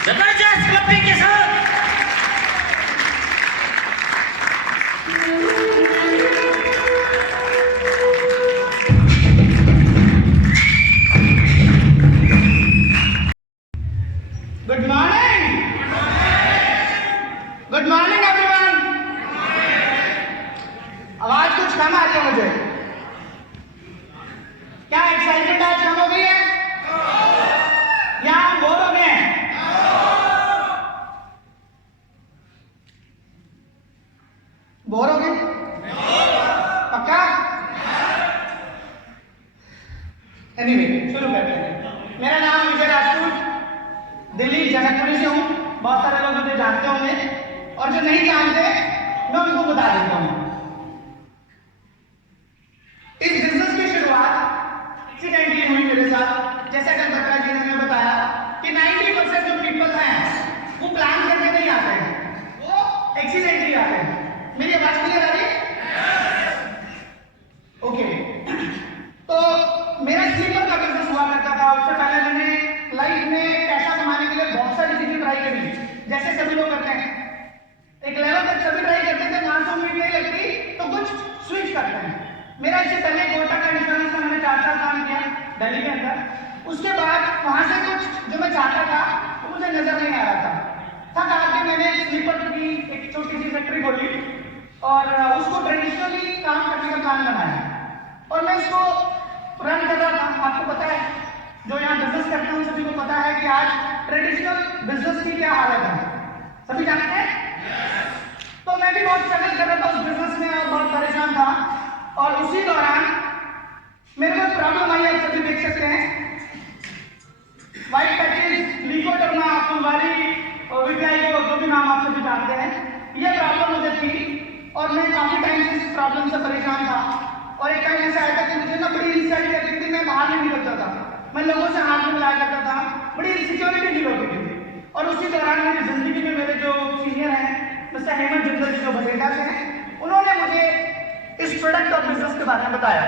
जबरदस्त क्लपिंग के साथ good morning, good morning everyone. आवाज कुछ कम आ रही है मुझे। क्या एक्साइटमेंट आज कम हो गई है या हम बोर हो गए हैं? बोर हो गए पक्का? एनीवे शुरू करते हैं। मेरा नाम विजय राजपूत, दिल्ली जनकपुरी से हूँ। बहुत सारे लोग मुझे जानते होंगे और जो नहीं जानते मैं उनको बता देता हूँ। इस बिजनेस की शुरुआत एक्सीडेंटली हुई मेरे साथ। जैसा कल बत्रा जी ने हमें बताया कि 90% जो पीपल हैं वो प्लान करके नहीं आते हैं, वो एक्सीडेंटली आते हैं। मेरी आवाज क्लियर आ रही है? ओके। तो मेरा स्लीपर का बिजनेस हुआ करता था। उससे पहले मैंने लाइफ में पैसा कमाने के लिए बहुत सारी चीजें ट्राई करी, जैसे सभी लोग करते हैं। एक लेवल तक सभी ट्राई करते थे, जहां से उम्मीद नहीं लगती तो कुछ स्विच करते हैं। मेरा इससे पहले कोटा का इंश्योरेंस का मैंने 4 साल काम किया दिल्ली के अंदर। उसके बाद वहां से कुछ जो मैं चाहता था वो मुझे नजर नहीं आ रहा था। थक हार के मैंने स्लीपर की एक छोटी सी फैक्ट्री खोली और उसको ट्रेडिशनली काम करने का प्लान बनाया और मैं इसको रन कर रहा था। आपको पता है, जो यहाँ बिजनेस करते हैं सभी को पता है कि आज ट्रेडिशनल बिजनेस की क्या हालत है, सभी जानते हैं। तो मैं भी बहुत स्ट्रगल कर रहा था उस बिजनेस में और बहुत परेशान था। और उसी दौरान मेरे को प्रॉब्लम आई, आप सभी देख सकते हैं। व्हाइट पैचेज, लीकोडर्मा, फुलवारी और विटाइगो, जो भी नाम आप सभी जानते हैं, ये प्रॉब्लम मुझे थी और मैं काफी टाइम से इस प्रॉब्लम से परेशान था। और एक टाइम ऐसा आया था कि मुझे ना बड़ी इंसाइट रहती थी, मैं बाहर नहीं निकलता था, मैं लोगों से हाथ में मिलाया करता था, बड़ी इनसिक्योरिटी फील होती थी। और उसी दौरान मेरी जिंदगी में मेरे जो सीनियर हैं मिस्टर हेमंत जिंदल जी, जो बठिंडा से हैं, उन्होंने मुझे इस प्रोडक्ट और बिजनेस के बारे में बताया।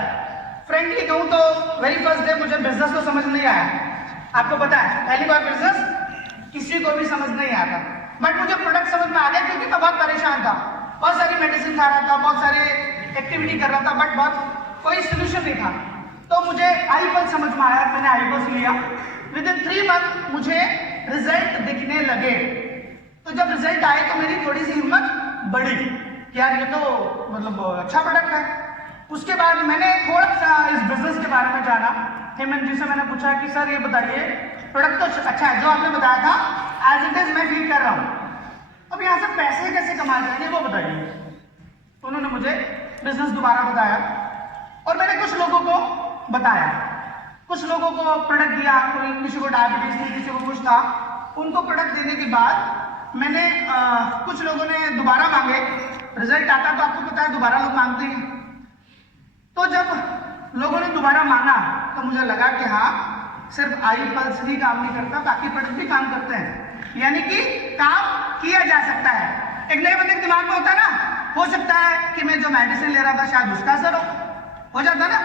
फ्रेंकली कहूँ तो वेरी फर्स्ट डे मुझे बिजनेस तो समझ नहीं आया। आपको पता है, पहली बार बिजनेस किसी को भी समझ नहीं आता, बट मुझे प्रोडक्ट समझ में आ गया क्योंकि मैं बहुत परेशान था। बहुत सारी मेडिसिन खा रहा था, बहुत सारे एक्टिविटी कर रहा था, बट बहुत कोई सोल्यूशन नहीं था। तो मुझे आईपल्स समझ में आया, मैंने आईपल्स लिया। विद इन 3 मंथ मुझे रिजल्ट दिखने लगे। तो जब रिजल्ट आए तो मेरी थोड़ी सी हिम्मत बढ़ी, यार ये तो मतलब अच्छा प्रोडक्ट है। उसके बाद मैंने थोड़ा सा इस बिजनेस के बारे में जाना। हेमंत जी से मैंने पूछा कि सर ये बताइए, प्रोडक्ट तो अच्छा है, जो आपने बताया था एज इट इज मैं फील कर रहा हूँ, अब यहाँ से पैसे कैसे कमाए जाएंगे वो बताइए। उन्होंने मुझे बिजनेस दोबारा बताया और मैंने कुछ लोगों को बताया, कुछ लोगों को प्रोडक्ट दिया। कोई, किसी को डायबिटीज थी, किसी को कुछ था। उनको प्रोडक्ट देने के बाद मैंने कुछ लोगों ने दोबारा मांगे। रिजल्ट आता तो आपको पता है दोबारा लोग मांगते हैं। तो जब लोगों ने दोबारा मांगा तो मुझे लगा कि हाँ, सिर्फ आईपल्स ही काम नहीं करता, बाकी प्रोडक्ट भी काम करते हैं, यानी कि काम किया जा सकता है। एक नए बंदे के दिमाग में होता है ना, हो सकता है कि मैं जो मेडिसिन ले रहा था शायद उसका असर हो जाता ना।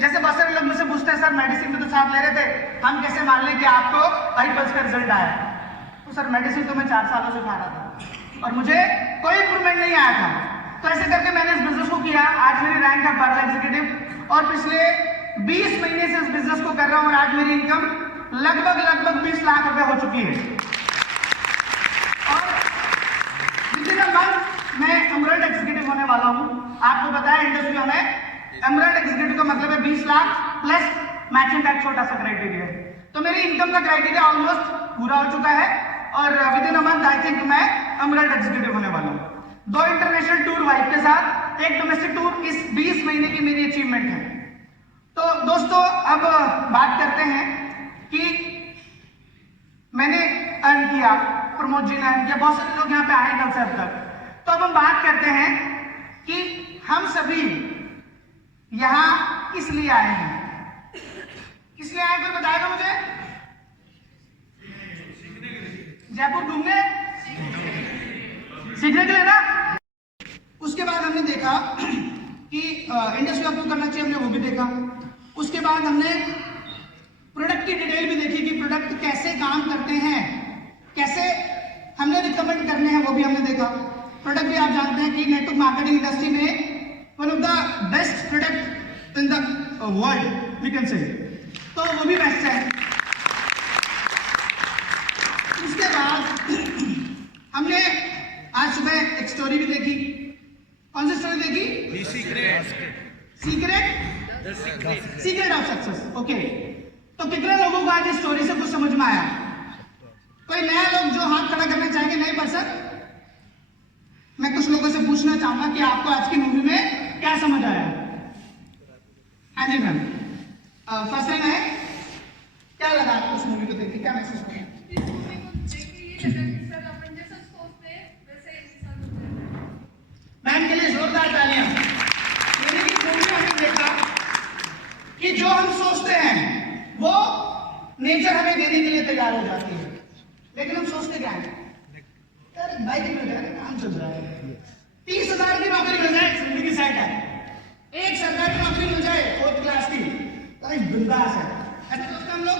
जैसे बहुत सारे लोग मुझसे पूछते हैं, सर मेडिसिन में तो साथ ले रहे थे, हम कैसे मान लें कि आपको आईपल्स का रिजल्ट आया? तो सर मेडिसिन तो मैं 4 सालों से खा रहा था और मुझे कोई इंप्रूवमेंट नहीं आया था। तो ऐसे करके मैंने इस बिजनेस को किया। आज मेरी रैंक है बर्ल एग्जीक्यूटिव और पिछले 20 महीने से इस बिजनेस को कर रहा हूं और आज मेरी इनकम लगभग 20 लाख रुपए हो चुकी है। और विदिन अ मंथ मैं एमरल्ड एग्जीक्यूटिव होने वाला हूं। आपको पता है इंडस्ट्री में एमरल्ड एग्जीक्यूटिव का मतलब है 20 लाख प्लस मैचिंग का एक छोटा सा क्राइटेरिया। तो मेरी इनकम का क्राइटेरिया ऑलमोस्ट पूरा हो चुका है और within a month I think मैं एमरल्ड एग्जीक्यूटिव होने वाला हूँ। 2 इंटरनेशनल टूर वाइफ के साथ, 1 डोमेस्टिक टूर, इस 20 महीने की मेरी अचीवमेंट है। तो दोस्तों अब बात करते हैं कि मैंने अर्न किया, प्रमोद जी ने अर्न किया, बहुत सारे लोग यहाँ पे आए कल से अब तक। तो अब हम बात करते हैं कि हम सभी यहाँ किस लिए आए हैं। किस लिए आए, कोई बताएगा मुझे? जयपुर घूमने, सीखने के लिए ना। उसके बाद हमने देखा कि इंडस्ट्री आपको करना चाहिए, हमने वो भी देखा। उसके बाद हमने प्रोडक्ट की डिटेल भी देखी कि प्रोडक्ट कैसे काम करते हैं, देखा। प्रोडक्ट भी आप जानते हैं कि नेटवर्क मार्केटिंग इंडस्ट्री में one of the best product in the world we can say, तो वो भी बेस्ट है। उसके बाद हमने आज सुबह एक स्टोरी भी देखी। कौन सी स्टोरी देखी? Secret of success. ओके, तो कितने लोगों को आज इस स्टोरी से कुछ समझ में आया? कोई नया लोग जो हाथ खड़ा करना चाहेंगे? नए पर्सन? मैं कुछ लोगों से पूछना चाहूंगा कि आपको आज की मूवी में क्या समझ आया? हाँ जी मैम, फर्स्ट टाइम है, क्या लगा आपको इस मूवी को देख के, क्या महसूस किया? मैम के लिए जोरदार तालियां। यानी कि मूवी में हमने देखा कि जो हम सोचते हैं वो नेचर हमें देने के लिए तैयार हो जाती है, लेकिन हम सोचते क्या है? यार बाइक मिल जाए, काम चल रहा है, 30,000 की नौकरी मिल जाए, जिंदगी सेट है, एक सरकारी नौकरी मिल जाए 4th क्लास की, तो बिंदास है। ऐसा सोचते हम लोग।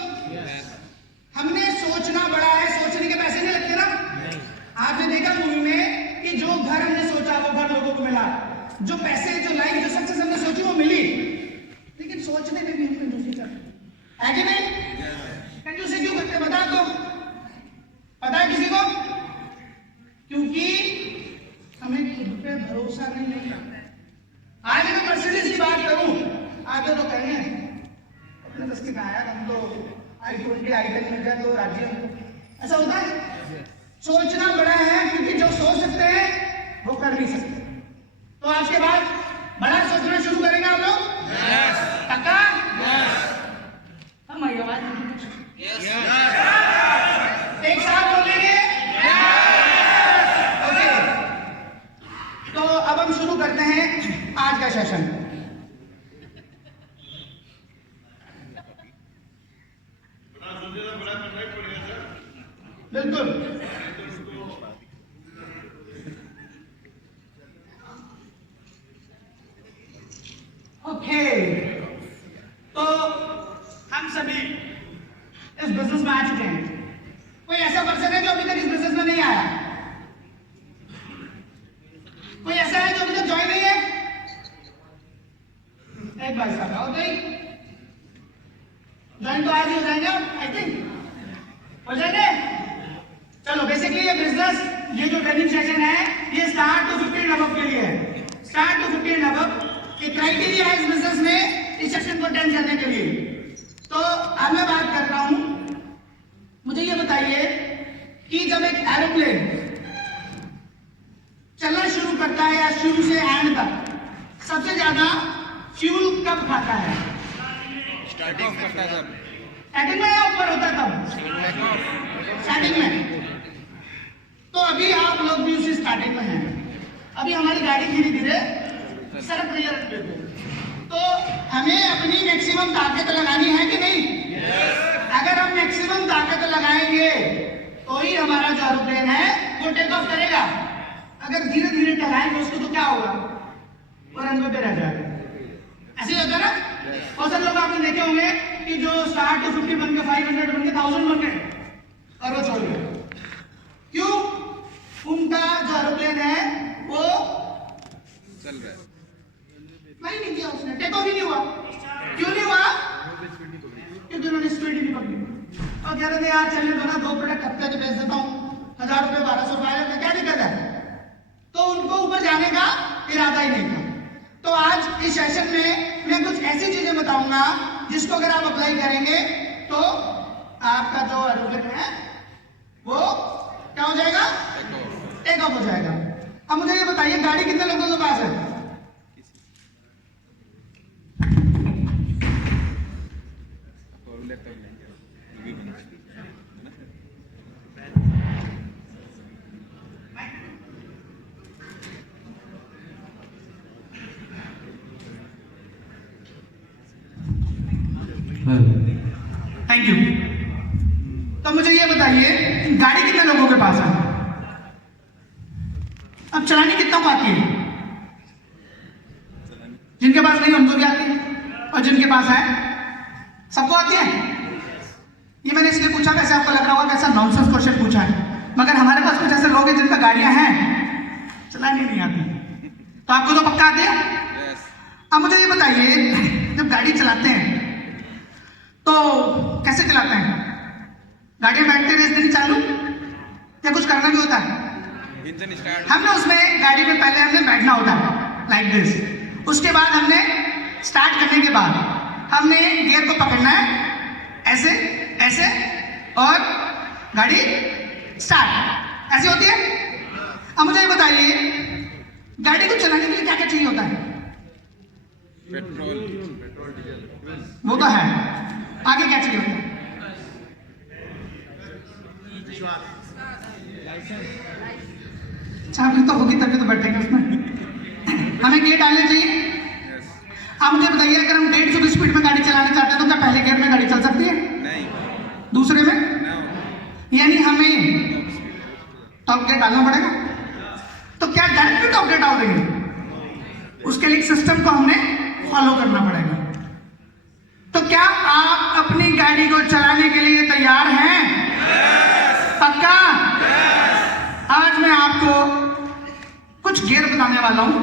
हमने सोचना बड़ा है, सोचने के पैसे नहीं लगते ना। आपने देखा मूवी में कि जो घर हमने सोचा वो घर लोगों को मिला, जो पैसे, जो लाइफ, जो सक्सेस हमने सोची वो मिली, लेकिन सोचने में भी हम कंजूसी करते हैं कि नहीं? कंजूसी क्यों करते बता दो, पता है किसी को? क्योंकि हमें खुद पे भरोसा नहीं है। आज मैं मर्सिडीज की बात करूं, आगे तो कहेंगे अपने दस के आया, हम तो i20 i10 मिल जाए तो राज्य, ऐसा होता है। सोचना बड़ा है, क्योंकि जो सोच सकते हैं वो कर नहीं सकते। तो आज के बाद बड़ा सोचना शुरू करेंगे आप लोग? पक्का? हम आवाज एक साथ बोलेंगे? ओके, तो अब हम शुरू करते हैं आज का सेशन। बिल्कुल। ओके, तो हम सभी इस बिजनेस में आ चुके हैं। कोई ऐसा पर्सन है जो अभी तक इस बिजनेस में नहीं आया? कोई ऐसा है जो अभी तक ज्वाइन नहीं है? एक बार इसका हो गई ज्वाइन, तो आज ही हो जाएंगे आई थिंक, हो जाएंगे। चलो, बेसिकली ये बिजनेस, ये जो ट्रेनिंग सेशन है, ये स्टार्ट टू 15 अबव के लिए है। स्टार्ट टू 15 अबव एक क्राइटेरिया है इस बिजनेस में इस सेशन को अटेंड करने के लिए। तो अब मैं बात कर रहा हूं, मुझे ये बताइए कि जब एक एरोप्लेन चलना शुरू करता है या शुरू से एंड तक सबसे ज्यादा फ्यूल कब खाता है? स्टार्टिंग करता है सर। स्टार्टिंग में या ऊपर होता है तब? स्टार्टिंग में। तो अभी आप लोग भी उसी स्टार्टिंग में हैं। अभी हमारी गाड़ी धीरे धीरे सड़क रही है, तो हमें अपनी मैक्सिमम ताकत लगानी है कि नहीं? अगर हम मैक्सिमम ताकत लगाएंगे तो ही हमारा जो एरोप्लेन है वो टेक ऑफ करेगा। अगर धीरे धीरे चलाएंगे उसको तो क्या होगा? वो रनवे पे रह जाएगा। ऐसे ही होता है ना? बहुत सारे लोग आपने देखे होंगे कि जो स्टार्ट टू 50 बन के 500 बन के 1000 बन गए और वो छोड़ गए। क्यों? उनका जो एरोप्लेन है वो चल रहा है, नहीं किया, उसने टेक ऑफ ही नहीं हुआ। क्यों नहीं हुआ? क्योंकि उन्होंने स्पीड ही नहीं पकड़ी और कह रहे थे यार चलने दो ना, 2 प्रोडक्ट हफ्ते के बेच देता हूँ, 1000 रुपये 1200 रुपये, क्या दिक्कत है? तो उनको ऊपर जाने का इरादा ही नहीं था। तो आज इस सेशन में मैं कुछ ऐसी चीजें बताऊंगा जिसको अगर आप अप्लाई करेंगे तो आपका जो एरोप्लेन है वो क्या हो जाएगा? टेक ऑफ हो जाएगा। अब मुझे ये बताइए, गाड़ी कितने लोगों के पास है? Thank you. तो मुझे ये बताइए, गाड़ी कितने लोगों के पास है? अब चलानी कितना को आती है? जिनके पास नहीं उनको भी आती है, और जिनके पास है सबको आती है। ये मैंने इसलिए पूछा, वैसे आपको लग रहा होगा कैसा नॉनसेंस क्वेश्चन पूछा है, मगर हमारे पास कुछ ऐसे लोग हैं जिनका गाड़ियां हैं चलानी नहीं आती, तो आपको तो पक्का आती है। Yes. अब मुझे ये बताइए, जब गाड़ी चलाते हैं तो कैसे चलाते हैं? गाड़ी में बैठते रेस देनी चालू या कुछ करना भी होता है? Engine start. हमने उसमें गाड़ी में पहले हमने बैठना होता है लाइक दिस, उसके बाद हमने स्टार्ट करने के बाद हमने गियर को पकड़ना है ऐसे ऐसे और गाड़ी स्टार्ट ऐसी होती है। अब मुझे ये बताइए, गाड़ी को चलाने के लिए क्या क्या चाहिए होता है? पेट्रोल। वो तो है, आगे क्या चाहिए होता है? चाबी तो होगी तभी तो बैठेंगे उसमें। हमें गियर डालने चाहिए। Yes. आप मुझे बताइए, अगर हम 150 की स्पीड में गाड़ी चलाना चाहते हैं तो क्या पहले गियर में गाड़ी चल सकती है? नहीं। दूसरे में? No. यानी हमें टॉप गियर डालना पड़ेगा। तो क्या डायरेक्टली टॉप गियर डाल देंगे? उसके लिए सिस्टम को हमने फॉलो करना पड़ेगा। तो क्या आप अपनी गाड़ी को चलाने के लिए तैयार हैं? पक्का? आज मैं आपको कुछ गियर बताने वाला हूं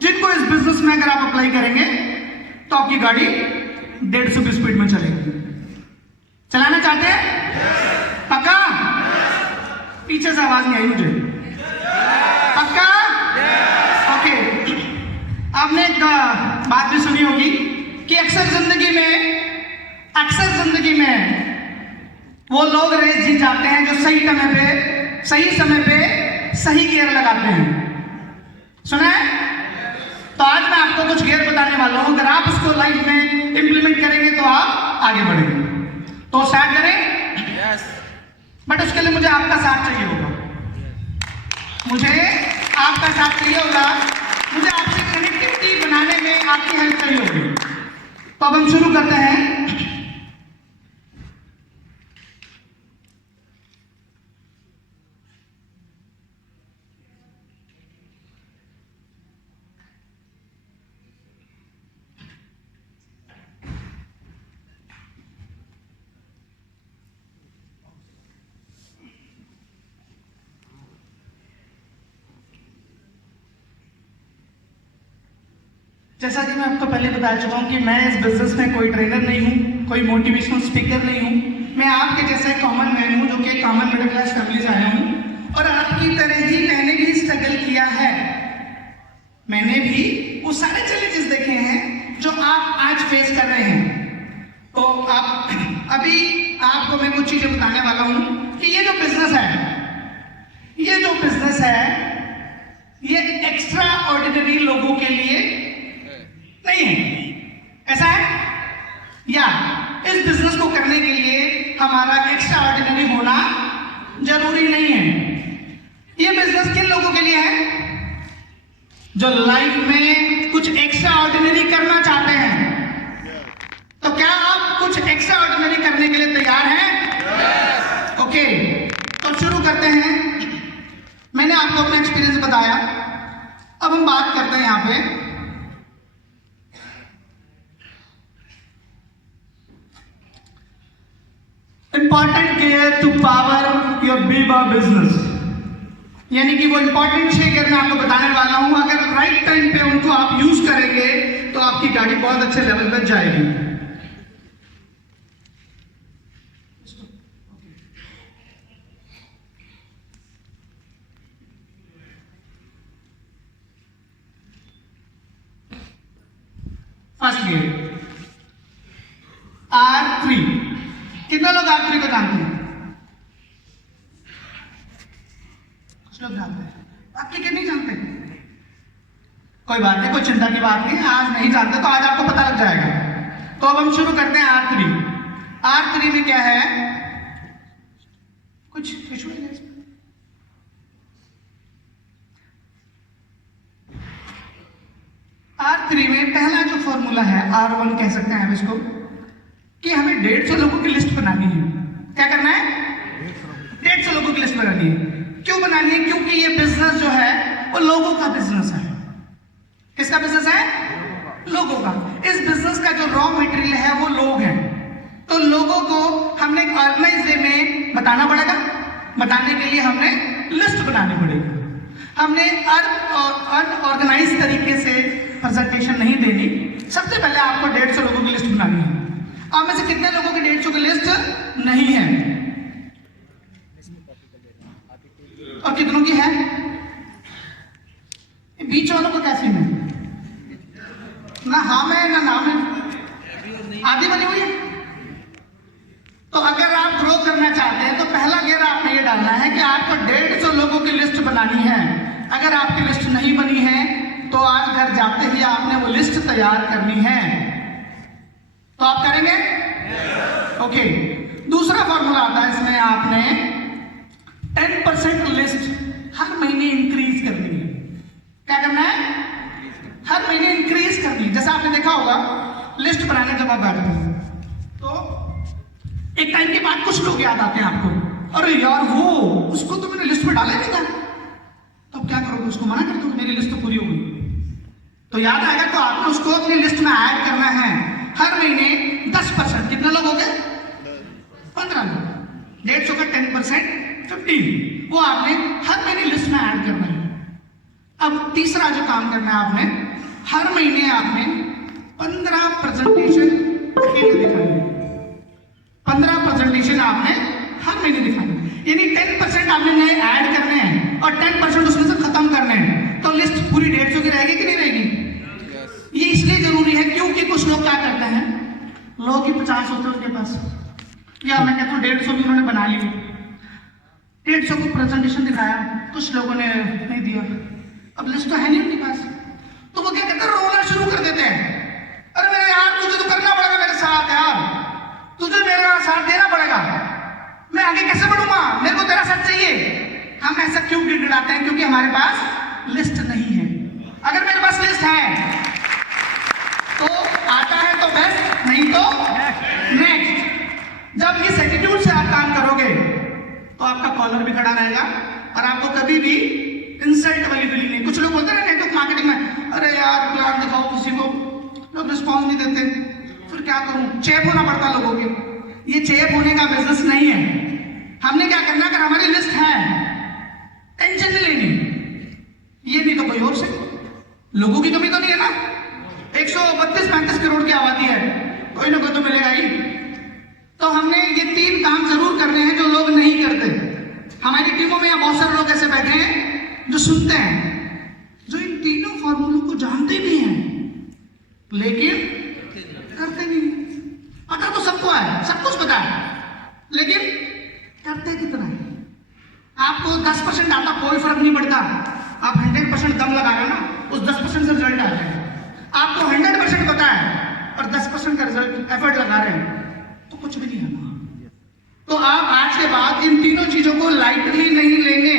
जिनको इस बिजनेस में अगर आप अप्लाई करेंगे तो आपकी गाड़ी 150 की स्पीड में चलेगी। चलाना चाहते हैं? पक्का? पीछे से आवाज नहीं आई मुझे। पक्का? ओके। आपने एक बात भी सुनी होगी कि अक्सर जिंदगी में वो लोग रेस जीत जाते हैं जो सही समय पे सही गियर लगाते हैं। सुना है? तो आज मैं आपको कुछ गियर बताने वाला हूं, अगर आप उसको लाइफ में इंप्लीमेंट करेंगे तो आप आगे बढ़ेंगे। तो स्टार्ट करें? Yes. बट उसके लिए मुझे आपका साथ चाहिए होगा। मुझे आपका साथ चाहिए होगा, मुझे आपसे कनेक्टिविटी बनाने में आपकी हेल्प चाहिए होगी। तो अब हम शुरू करते हैं। जैसा कि मैं आपको पहले बता चुका हूं कि मैं इस बिजनेस में कोई ट्रेनर नहीं हूं, कोई मोटिवेशनल स्पीकर नहीं हूं। मैं आपके जैसे कॉमन मैन हूं जो कि कॉमन मिडिल क्लास फैमिली से आया हूं और आपकी तरह ही मैंने भी स्ट्रगल किया है। मैंने भी वो सारे चैलेंजेस देखे हैं जो आप आज फेस कर रहे हैं। तो आप अभी आपको मैं कुछ चीजें बताने वाला हूं कि ये जो बिजनेस है ये एक्स्ट्रा ऑर्डिनरी लोगों के लिए नहीं है। ऐसा है? या इस बिजनेस को करने के लिए हमारा एक्स्ट्रा ऑर्डिनरी होना जरूरी नहीं है। ये बिजनेस किन लोगों के लिए है? जो लाइफ में कुछ एक्स्ट्रा ऑर्डिनरी करना चाहते हैं। तो क्या आप कुछ एक्स्ट्रा ऑर्डिनरी करने के लिए तैयार हैं? ओके, तो शुरू करते हैं। मैंने आपको अपना एक्सपीरियंस बताया, अब हम बात करते हैं यहां पे important gear to power your Biba business. यानी कि वो इंपॉर्टेंट 6 गियर मैं आपको बताने वाला हूं, अगर राइट टाइम पे उनको आप यूज करेंगे तो आपकी गाड़ी बहुत अच्छे लेवल पर जाएगी। First gear R3। कितने लोग R3 को जानते हैं? कुछ लोग जानते हैं, बाकी के नहीं जानते। कोई बात नहीं, कोई चिंता की बात नहीं, आज नहीं जानते तो आज आपको पता लग जाएगा। तो अब हम शुरू करते हैं R3। R3 में क्या है? कुछ इशू है इसमें? R3 में पहला जो फॉर्मूला है, R1 कह सकते हैं हम इसको, कि हमें 150 लोगों की लिस्ट बनानी है। क्या करना है? 150 लोगों की लिस्ट बनानी है। क्यों बनानी है? क्योंकि ये बिजनेस जो है वो लोगों का बिजनेस है। किसका बिजनेस है? लोगों का। इस बिजनेस का जो रॉ मटेरियल है वो लोग हैं। तो लोगों को हमने एक ऑर्गेनाइज वे में बताना पड़ेगा। बताने के लिए हमने लिस्ट बनानी पड़ेगी। हमने अनऑर्गेनाइज तरीके से प्रेजेंटेशन नहीं देनी। सबसे पहले आपको 150 लोगों की लिस्ट बनानी है। आप में से कितने लोगों की 150 की लिस्ट नहीं है और कितनों की है? बीच वालों को कैसे में ना हाँ में ना नाम में आधी बनी हुई है। तो अगर आप ग्रो करना चाहते हैं तो पहला घेरा आपने ये डालना है कि आपको 150 लोगों की लिस्ट बनानी है। अगर आपकी लिस्ट नहीं बनी है तो आज घर जाते ही आपने वो लिस्ट तैयार करनी है। तो आप करेंगे? ओके। दूसरा फॉर्मूला आता है इसमें, आपने 10% लिस्ट हर महीने इंक्रीज करनी है। क्या करना है? हर महीने इंक्रीज करनी है। जैसा आपने देखा होगा लिस्ट बनाने जब आप बैठते हैं तो एक टाइम के बाद कुछ लोग याद आते हैं आपको, अरे यार वो उसको तो मैंने लिस्ट में डाला ही नहीं था। तो अब क्या करोगे? उसको मना कर दो, मेरी लिस्ट तो पूरी हो गई। तो याद आएगा तो आपको उसको अपनी लिस्ट में ऐड करना है। हर महीने 10%। कितने लोग हो गए? 15 लोग। 150 का 10% 15, वो आपने हर महीने लिस्ट में ऐड करना है। अब तीसरा जो काम करना है आपने, हर महीने आपने 15 प्रेजेंटेशन दिखानी है। 15 प्रेजेंटेशन आपने हर महीने दिखानी है। यानी 10% आपने नए ऐड करने हैं और 10% उसमें से खत्म करने हैं। तो लिस्ट पूरी 150 की रहेगी कि नहीं रहेगी? ये इसलिए जरूरी है क्योंकि कुछ लोग क्या करते हैं, लोग ही 50 होते हैं उनके पास, या मैं कहता हूँ 150 भी उन्होंने बना ली, 150 को प्रेजेंटेशन दिखाया, कुछ लोगों ने नहीं दिया, अब लिस्ट तो है नहीं उनके पास। तो वो क्या कहते हैं, रोना शुरू कर देते हैं, अरे मेरे यार तुझे तो करना पड़ेगा मेरे साथ, यार तुझे मेरा साथ देना पड़ेगा, मैं आगे कैसे बढ़ूंगा, मेरे को तेरा साथ चाहिए। हम ऐसा क्यों गिड़गिड़ाते हैं? क्योंकि हमारे पास लिस्ट नहीं है। अगर मेरे पास लिस्ट है तो आता है तो बेस्ट, नहीं तो नेक्स्ट। जब इस एटीट्यूड से आप काम करोगे तो आपका कॉलर भी खड़ा रहेगा और आपको कभी भी इंसल्ट वाली फीलिंग नहीं। कुछ लोग बोलते हैं नेटवर्क मार्केटिंग में, अरे यार प्लान दिखाओ किसी को, लोग रिस्पॉन्स नहीं देते, फिर क्या करूं, चेप होना पड़ता लोगों के। ये चेप होने का बिजनेस नहीं है। हमने क्या करना, अगर हमारी लिस्ट है टेंशन नहीं लेनी, ये नहीं तो कोई और से। लोगों की कमी तो नहीं है ना, 132-35 करोड़ की आबादी है, कोई ना कोई तो मिलेगा ही। तो हमने ये 3 काम जरूर करने हैं जो लोग नहीं करते। हमारी टीमों में बहुत सारे लोग ऐसे बैठे हैं जो सुनते हैं, जो इन तीनों फॉर्मूलों को जानते भी हैं लेकिन करते नहीं। पता तो सबको है, सब कुछ पता है, लेकिन करते कितना है? आपको 10% आता कोई फर्क नहीं पड़ता, आप 100% दम लगा रहे हो ना, उस 10% से रिजल्ट आ जाएगा। आपको 100% पता है और 10% का रिजल्ट एफर्ट लगा रहे हैं तो कुछ भी नहीं है। तो आप आज के बाद इन तीनों चीजों को लाइटली नहीं लेंगे।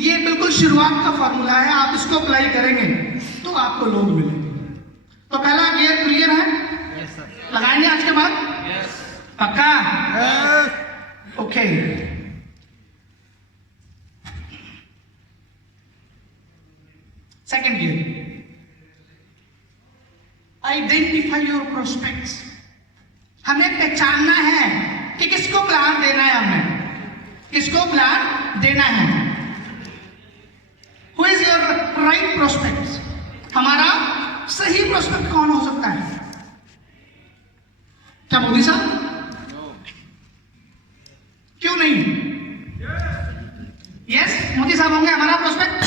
ये बिल्कुल शुरुआत का फॉर्मूला है, आप इसको अप्लाई करेंगे तो आपको लोग मिलेंगे। तो पहला गियर क्लियर है? लगाएंगे आज के बाद? पक्का? Okay. Second gear, identify your prospects. हमें पहचानना है कि किसको प्लान देना है, हमें किसको प्लान देना है। Who is your right prospects? हमारा सही प्रोस्पेक्ट कौन हो सकता है? क्या मोदी साहब? क्यों नहीं? यस, मोदी साहब होंगे हमारा प्रोस्पेक्ट।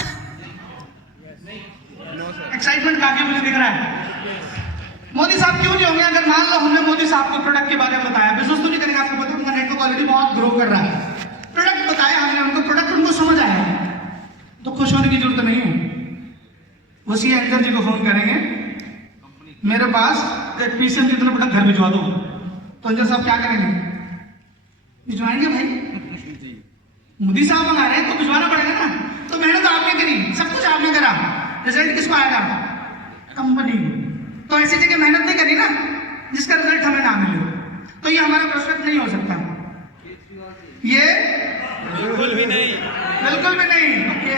एक्साइटमेंट काफी मुझे दिख रहा है। मोदी साहब क्यों नहीं होंगे? अगर मान लो हमने मोदी साहब को प्रोडक्ट के बारे में बताया, बिजनेस तो नहीं करेंगे, आपको पता है उनका नेटवर्क ऑलरेडी बहुत ग्रो कर रहा है, प्रोडक्ट बताया हमने उनको, प्रोडक्ट उनको समझ आया तो खुश होने की जरूरत नहीं है। वो सी एंकर जी को फोन करेंगे, मेरे पास एक पीसीएम जितना प्रोडक्ट घर भिजवा दो, तो अंजर साहब क्या करेंगे? भिजवाएंगे भाई, मोदी साहब मंगा रहे हैं तो भिजवाना पड़ेगा ना। तो मेहनत आपने करी, सब कुछ आपने करा, रिजल्ट किसको आएगा? कंपनी। तो ऐसी जगह मेहनत नहीं करी ना जिसका रिजल्ट हमें ना मिले, तो ये हमारा प्रोस्पेक्ट नहीं हो सकता। ये बिल्कुल भी नहीं, बिल्कुल भी नहीं। ओके,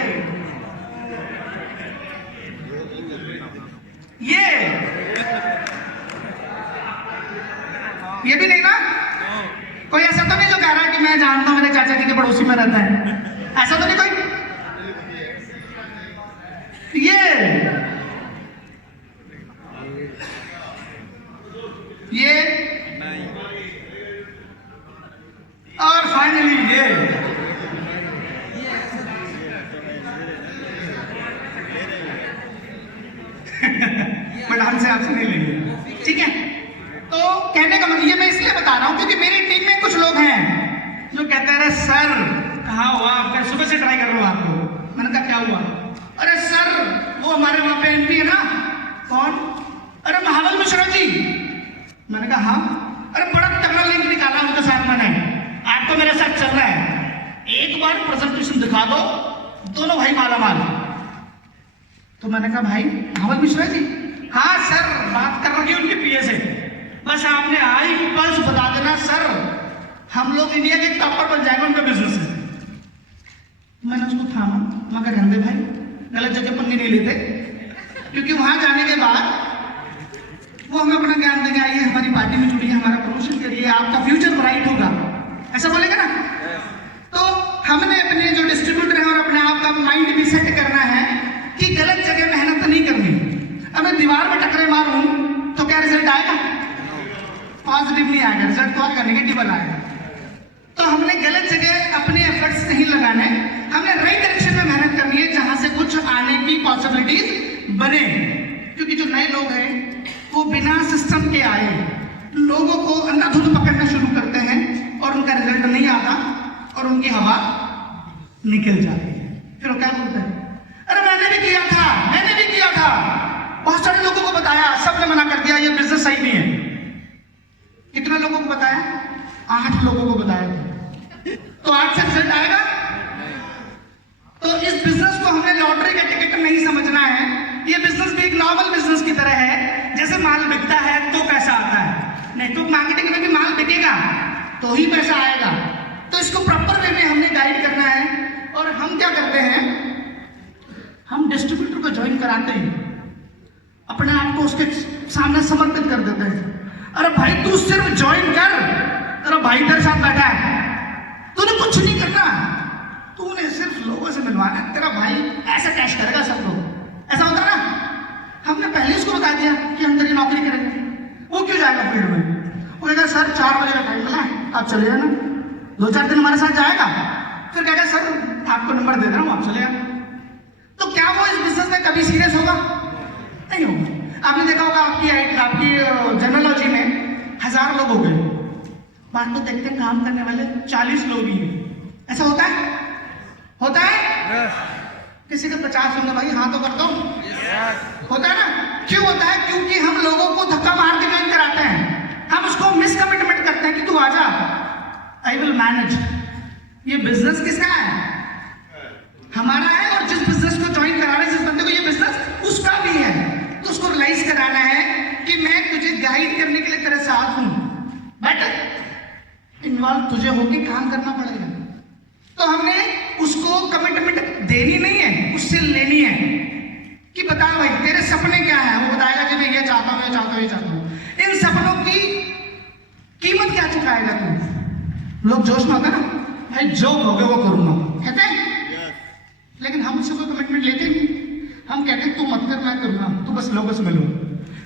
ये भी नहीं ना। कोई ऐसा तो नहीं जो कह रहा है कि मैं जानता हूं मेरे चाचा जी के पड़ोसी में रहता है, ऐसा तो नहीं कोई? हाँ हुआ, आपका सुबह से ट्राई कर रहा हूँ आपको। मैंने कहा क्या हुआ? अरे सर वो हमारे वहाँ पे एमपी है ना। कौन? अरे महाबल मिश्रा जी। मैंने कहा हाँ। अरे बड़ा तगड़ा लिंक निकाला उनके साथ मैंने, आज तो मेरे साथ चल रहा है, एक बार प्रेजेंटेशन दिखा दो, दोनों भाई माला माल। तो मैंने कहा भाई महाबल मिश्रा जी? हाँ सर, बात कर रही उनके पीए से, बस आपने आई पल्स बता देना सर, हम लोग इंडिया के टॉपर बन जाएंगे उनका बिजनेस है। मैंने उसको थामा, मगर रहने भाई, गलत जगह पन्नी नहीं लेते, क्योंकि वहां जाने के बाद वो हमें अपना ज्ञान देंगे, आइए हमारी पार्टी में जुड़िए, हमारा प्रमोशन करिए, आपका फ्यूचर ब्राइट होगा, ऐसा बोलेगा ना। तो हमने अपने जो डिस्ट्रीब्यूटर हैं और अपने आप का माइंड भी सेट करना है कि गलत जगह मेहनत नहीं करनी। अब मैं दीवार में टकरे मारूं तो क्या रिजल्ट आएगा? पॉजिटिव नहीं आएगा, रिजल्ट तो आएगा नेगेटिव आएगा। तो हमने गलत जगह अपने एफर्ट्स नहीं लगाने, हमने राइट डायरेक्शन में मेहनत करनी है जहां से कुछ आने की पॉसिबिलिटीज बने। क्योंकि जो नए लोग हैं वो बिना सिस्टम के आए, लोगों को अंधाधुंध पकड़ना शुरू करते हैं और उनका रिजल्ट नहीं आता और उनकी हवा निकल जाती है। फिर वो क्या बोलते हैं? अरे मैंने भी किया था, मैंने भी किया था, बहुत सारे लोगों को बताया, सबने मना कर दिया, ये बिजनेस सही नहीं है। कितने लोगों को बताया? 8 लोगों को बताया। तो 8 से रिजल्ट आएगा? तो इस बिजनेस को हमने लॉटरी का टिकट नहीं समझना है। ये बिजनेस भी एक नॉर्मल बिजनेस की तरह है, जैसे माल बिकता है तो पैसा आता है, नेटवर्क मार्केटिंग में भी माल बिकेगा तो ही पैसा आएगा। तो इसको प्रॉपर वे में हमने गाइड करना है। और हम क्या करते हैं, हम डिस्ट्रीब्यूटर को ज्वाइन कराते ही अपने आप को उसके सामने समर्पित कर देते हैं। अरे भाई तू सिर्फ ज्वाइन कर, तेरा भाई तेरे साथ बैठा है, तूने कुछ नहीं करना, तूने सिर्फ लोगों से मिलवाना, तेरा भाई ऐसा कैश करेगा सब लोग, ऐसा होता ना। हमने पहले उसको बता दिया कि हम तेरी नौकरी करेंगे, वो क्यों जाएगा फील्ड में? वो कहेगा सर 4 बजे का टाइम मिला है, आप चले जाना, 2-4 दिन हमारे साथ जाएगा, फिर कहेगा सर आपको नंबर दे दे रहा हूँ, आप चले जाना। तो क्या वो इस बिजनेस में कभी सीरियस होगा? नहीं होगा। आपने देखा होगा आपकी जनरलॉजी में 1000 लोग हो गए, बाद में देखते हैं काम करने वाले 40 लोग ही हैं। ऐसा होता है? होता है? किसी का 50 होंगे भाई, हाँ तो कर दो। होता है ना? क्यों होता है? क्योंकि हम लोगों को धक्का मार के ज्वाइन कराते हैं, हम उसको मिसकमिटमेंट करते हैं कि तू आजा, आई विल मैनेज। ये बिजनेस किसका है? हमारा है। और जिस बिजनेस को ज्वाइन करा रहे, जिस बंदे को ये बिजनेस उसका भी है, तो उसको रियलाइज कराना है कि मैं तुझे गाइड करने के लिए तेरे साथ हूं, बट इन्वॉल्व तुझे होके काम करना पड़ेगा। तो हमने उसको कमिटमेंट देनी नहीं है, उससे लेनी है कि बता भाई तेरे सपने क्या है। वो बताएगा कि मैं ये चाहता हूं, ये चाहता हूं, ये चाहता हूं। इन सपनों की कीमत क्या चुकाएगा तू? लोग जोश में होता है ना, भाई जो होगे वो करूंगा, कहते हैं। लेकिन हम उससे कोई कमिटमेंट लेते नहीं, हम कहते हैं तू मत कर, मैं करूंगा, तू बस लोगों से मिलो।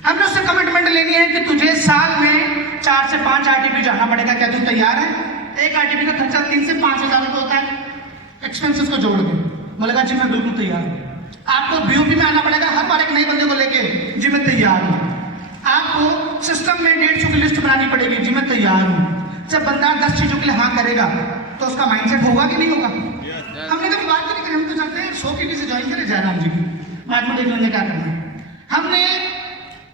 हमने उससे कमिटमेंट लेनी है कि तुझे साल में 4 से 5 आरटीपी जाना पड़ेगा, क्या तू तैयार है? एक आरटीपी का खर्चा 3 से 5 हजार रुपये होता है, एक्सपेंसेस को जोड़ के। बोलेगा जी मैं बिल्कुल तैयार हूँ। आपको बीओपी में आना पड़ेगा हर बार एक नए बंदे को लेके, जी मैं तैयार हूँ। आपको सिस्टम में 150 की लिस्ट बनानी पड़ेगी, जी मैं तैयार हूँ। जब बंदा 10 चीजों के लिए हाँ करेगा तो उसका माइंडसेट होगा कि नहीं होगा? हमने कभी बात नहीं करी, हम तो चाहते हैं 100 की से ज्वाइन करें जयराम जी की, बाद में देख लेंगे क्या करना है। हमने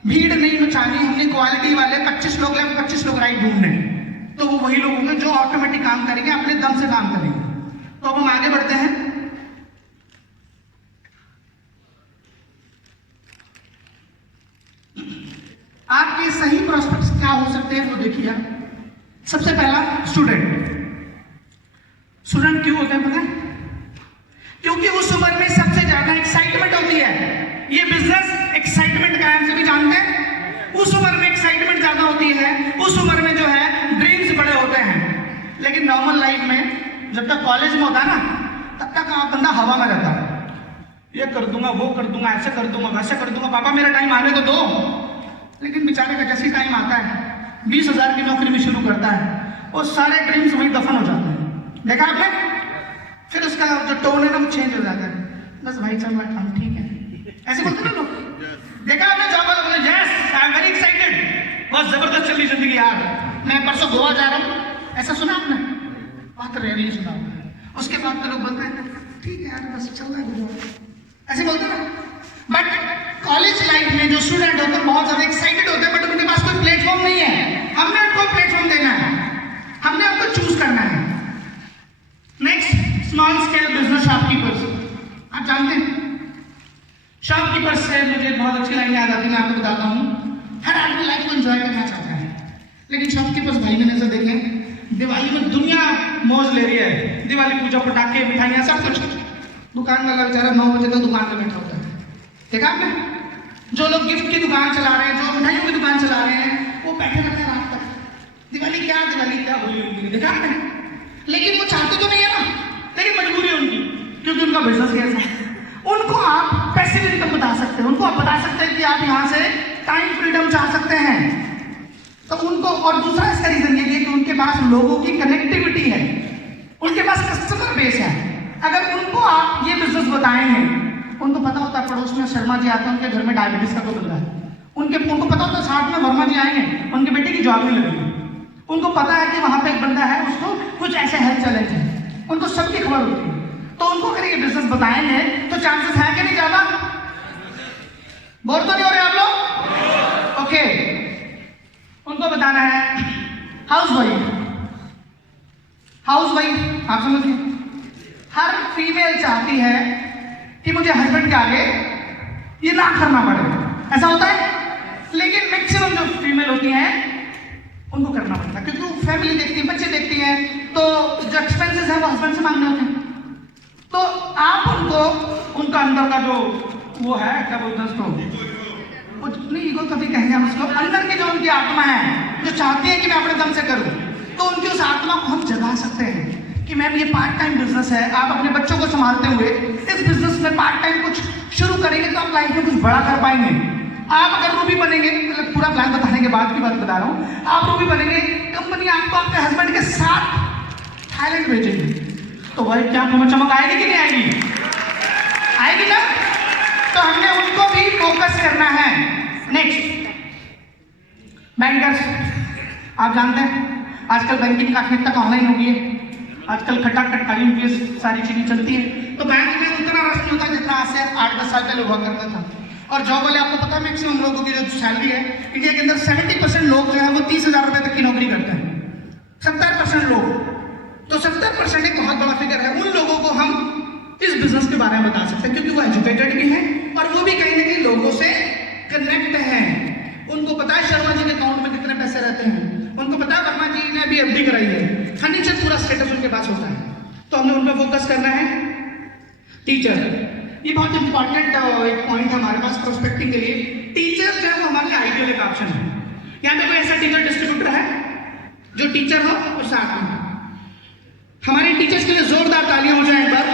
भीड़ नहीं मचानी, हमने क्वालिटी वाले 25 लोग हैं, 25 लोग राइट ढूंढने, तो वो वही लोग होंगे जो ऑटोमेटिक काम करेंगे, अपने दम से काम करेंगे। तो अब हम आगे बढ़ते हैं। आपके सही प्रोस्पेक्ट्स क्या हो सकते हैं वो देखिए। सबसे पहला स्टूडेंट क्यों होता है पता है? क्योंकि उस उम्र में सबसे ज्यादा एक्साइटमेंट होती है। ये बिजनेस एक्साइटमेंट का नाम से भी जानते हैं। उस उम्र में एक्साइटमेंट ज्यादा होती है, उस उम्र में जो है ड्रीम्स बड़े होते हैं। लेकिन नॉर्मल लाइफ में जब तक कॉलेज में होता है ना, तब तक आप बंदा हवा में रहता है, ये कर दूंगा, वो कर दूंगा, ऐसे कर दूंगा, वैसे कर दूंगा, पापा मेरा टाइम आने तो दो। लेकिन बेचारे का जैसे टाइम आता है 20,000 की नौकरी में शुरू करता है, वो सारे ड्रीम्स वहीं दफन हो जाते हैं। देखा आपने? फिर उसका जो टोन है ना वो चेंज हो जाता है, बस भाई चल रहा काम ठीक है, ऐसे बोलते ना लोग। देखा आपने? जॉब वाला बोले yes I am very excited, बहुत जबरदस्त चल रही जिंदगी यार, मैं परसों गोवा जा रहा हूँ, ऐसा सुना आपने? बहुत रेयरली सुना होगा। उसके बाद तो लोग बोलते हैं ठीक है यार बस चल रहा है गुजारा, ऐसे बोलते हैं ना। बट कॉलेज लाइफ में जो स्टूडेंट होते हैं बहुत ज़्यादा एक्साइटेड होते हैं, बट उनके पास कोई प्लेटफॉर्म नहीं है। हमने उनको प्लेटफॉर्म देना है, हमने उनको चूज करना है। Next, small scale business shopkeepers. आप जानते हैं शॉपकीपर्स से मुझे बहुत अच्छी लाइन याद आती है, मैं आपको बताता हूँ। हर आदमी लाइफ को एंजॉय करना चाहता है, लेकिन शॉपकीपर्स भाई मैंने ऐसा देखें दिवाली में दुनिया मौज ले रही है, दिवाली पूजा पटाखे मिठाइयाँ सब कुछ, दुकान वाला बेचारा 9 बजे तक दुकान पे बैठा होता है। देखा आपने? जो लोग गिफ्ट की दुकान चला रहे हैं, जो मिठाइयों की दुकान चला रहे हैं, वो बैठे रहते हैं रात तक। दिवाली क्या होली उनकी, देखा आपने? लेकिन वो चाहते तो नहीं है ना, लेकिन मजबूरी है उनकी, क्योंकि उनका बिजनेस कैसा है। उनको आप पैसिव इनकम बता सकते हैं, उनको आप बता सकते हैं कि आप यहाँ से टाइम फ्रीडम चाह सकते हैं, तो उनको। और दूसरा इसका रीजन ये है कि उनके पास लोगों की कनेक्टिविटी है, उनके पास कस्टमर बेस है। अगर उनको आप ये बिजनेस बताएंगे, उनको पता होता है पड़ोस में शर्मा जी आते हैं, उनके घर में डायबिटीज का कोई बंदा है, उनको पता होता है साथ में वर्मा जी आएंगे, उनके बेटे की जॉब नहीं लगेगी, उनको पता है कि वहां पे एक बंदा है, उसको कुछ ऐसे हेल्थ चैलेंज है, उनको सबकी खबर होती है। तो उनको अगर ये बिजनेस बताएंगे तो चांसेस है कि नहीं ज्यादा? बोर तो नहीं हो रहे आप लोग? ओके, उनको बताना है हाउस वाइफ। आप समझिए, हर फीमेल चाहती है कि मुझे हस्बैंड के आगे ये ना करना पड़े, ऐसा होता है। लेकिन मैक्सिमम जो फीमेल होती हैं उनको करना पड़ता है, क्योंकि वो फैमिली देखती है, बच्चे देखती हैं, तो जो एक्सपेंसेस है वो हस्बैंड से मांगने होते हैं। तो आप उनको उनका अंदर का जो वो है, क्या बोलते हैं उसको, वो नहीं ईगो कभी कहेंगे हम उसको, अंदर की जो उनकी आत्मा है जो चाहती है कि मैं अपने दम से करूं, तो उनकी उस आत्मा को हम जगा सकते हैं कि मैम ये पार्ट टाइम बिजनेस है, आप अपने बच्चों को संभालते हुए इस बिजनेस में पार्ट टाइम कुछ शुरू करेंगे तो आप लाइफ में कुछ बड़ा कर पाएंगे। आप अगर रूबी बनेंगे, मतलब पूरा प्लान बताने के बाद की बात बता रहा हूँ, आप रूबी बनेंगे, कंपनी आपको आपके हस्बैंड के साथ थाईलैंड भेजेगी, तो भाई क्या चमक आएगी कि नहीं आएगी? आएगी ना? तो हमने उनको भी फोकस करना है। Next, bankers. आप जानते हैं आजकल बैंकिंग काफी हद तक ऑनलाइन हो गई है, आजकल खटाखट IMPS सारी चीजें चलती है, तो बैंक में उतना रश नहीं होता जितना आज से 8-10 साल पहले हुआ करता था। और जॉब वाले, आपको पता है मैक्सिमम लोगों की जो सैलरी है इंडिया के अंदर 70% लोग जो है वो 30,000 रुपए तक की नौकरी करते हैं, 70% लोग। तो 70% एक बहुत बड़ा फिगर है। उन लोगों को हम इस बिजनेस के बारे में बता सकते हैं, क्योंकि वो एजुकेटेड भी हैं और वो भी कहीं ना कहीं लोगों से कनेक्ट हैं। उनको पता है शर्मा जी के अकाउंट में कितने पैसे रहते हैं, उनको पता है वर्मा जी ने अभी FD कराई है, फर्नीचर पूरा स्टेटस उनके पास होता है। तो हमने उन पर फोकस करना है। टीचर, ये बहुत इंपॉर्टेंट एक पॉइंट है हमारे पास प्रोस्पेक्टिंग के लिए। टीचर जो है वो हमारे लिए आइडियल एक ऑप्शन है। यहाँ पे कोई ऐसा टीचर डिस्ट्रीब्यूटर है जो टीचर हो और साथ में? हमारे टीचर्स के लिए जोरदार तालियां हो जाए एक बार।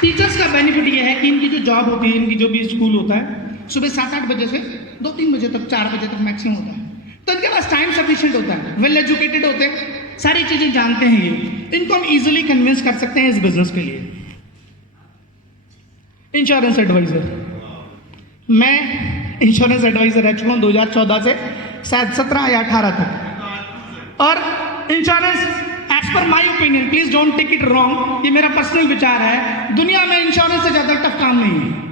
टीचर्स का बेनिफिट ये है कि इनकी जो जॉब होती है, इनकी जो भी स्कूल होता है, सुबह 7-8 बजे से 2-3 बजे तक, 4 बजे तक मैक्सिमम होता है, तो इनके पास टाइम सफिशिएंट होता है, वेल एजुकेटेड होते हैं, सारी चीजें जानते हैं ये, इनको हम इजीली कन्विंस कर सकते हैं इस बिजनेस के लिए। इंश्योरेंस एडवाइजर, मैं इंश्योरेंस एडवाइजर रह चुका हूँ 2014 से शायद 17 या 18 तक। और insurance as per my opinion, please don't take it wrong, ये मेरा पर्सनल विचार है, दुनिया में इंश्योरेंस से ज्यादा टफ काम नहीं है,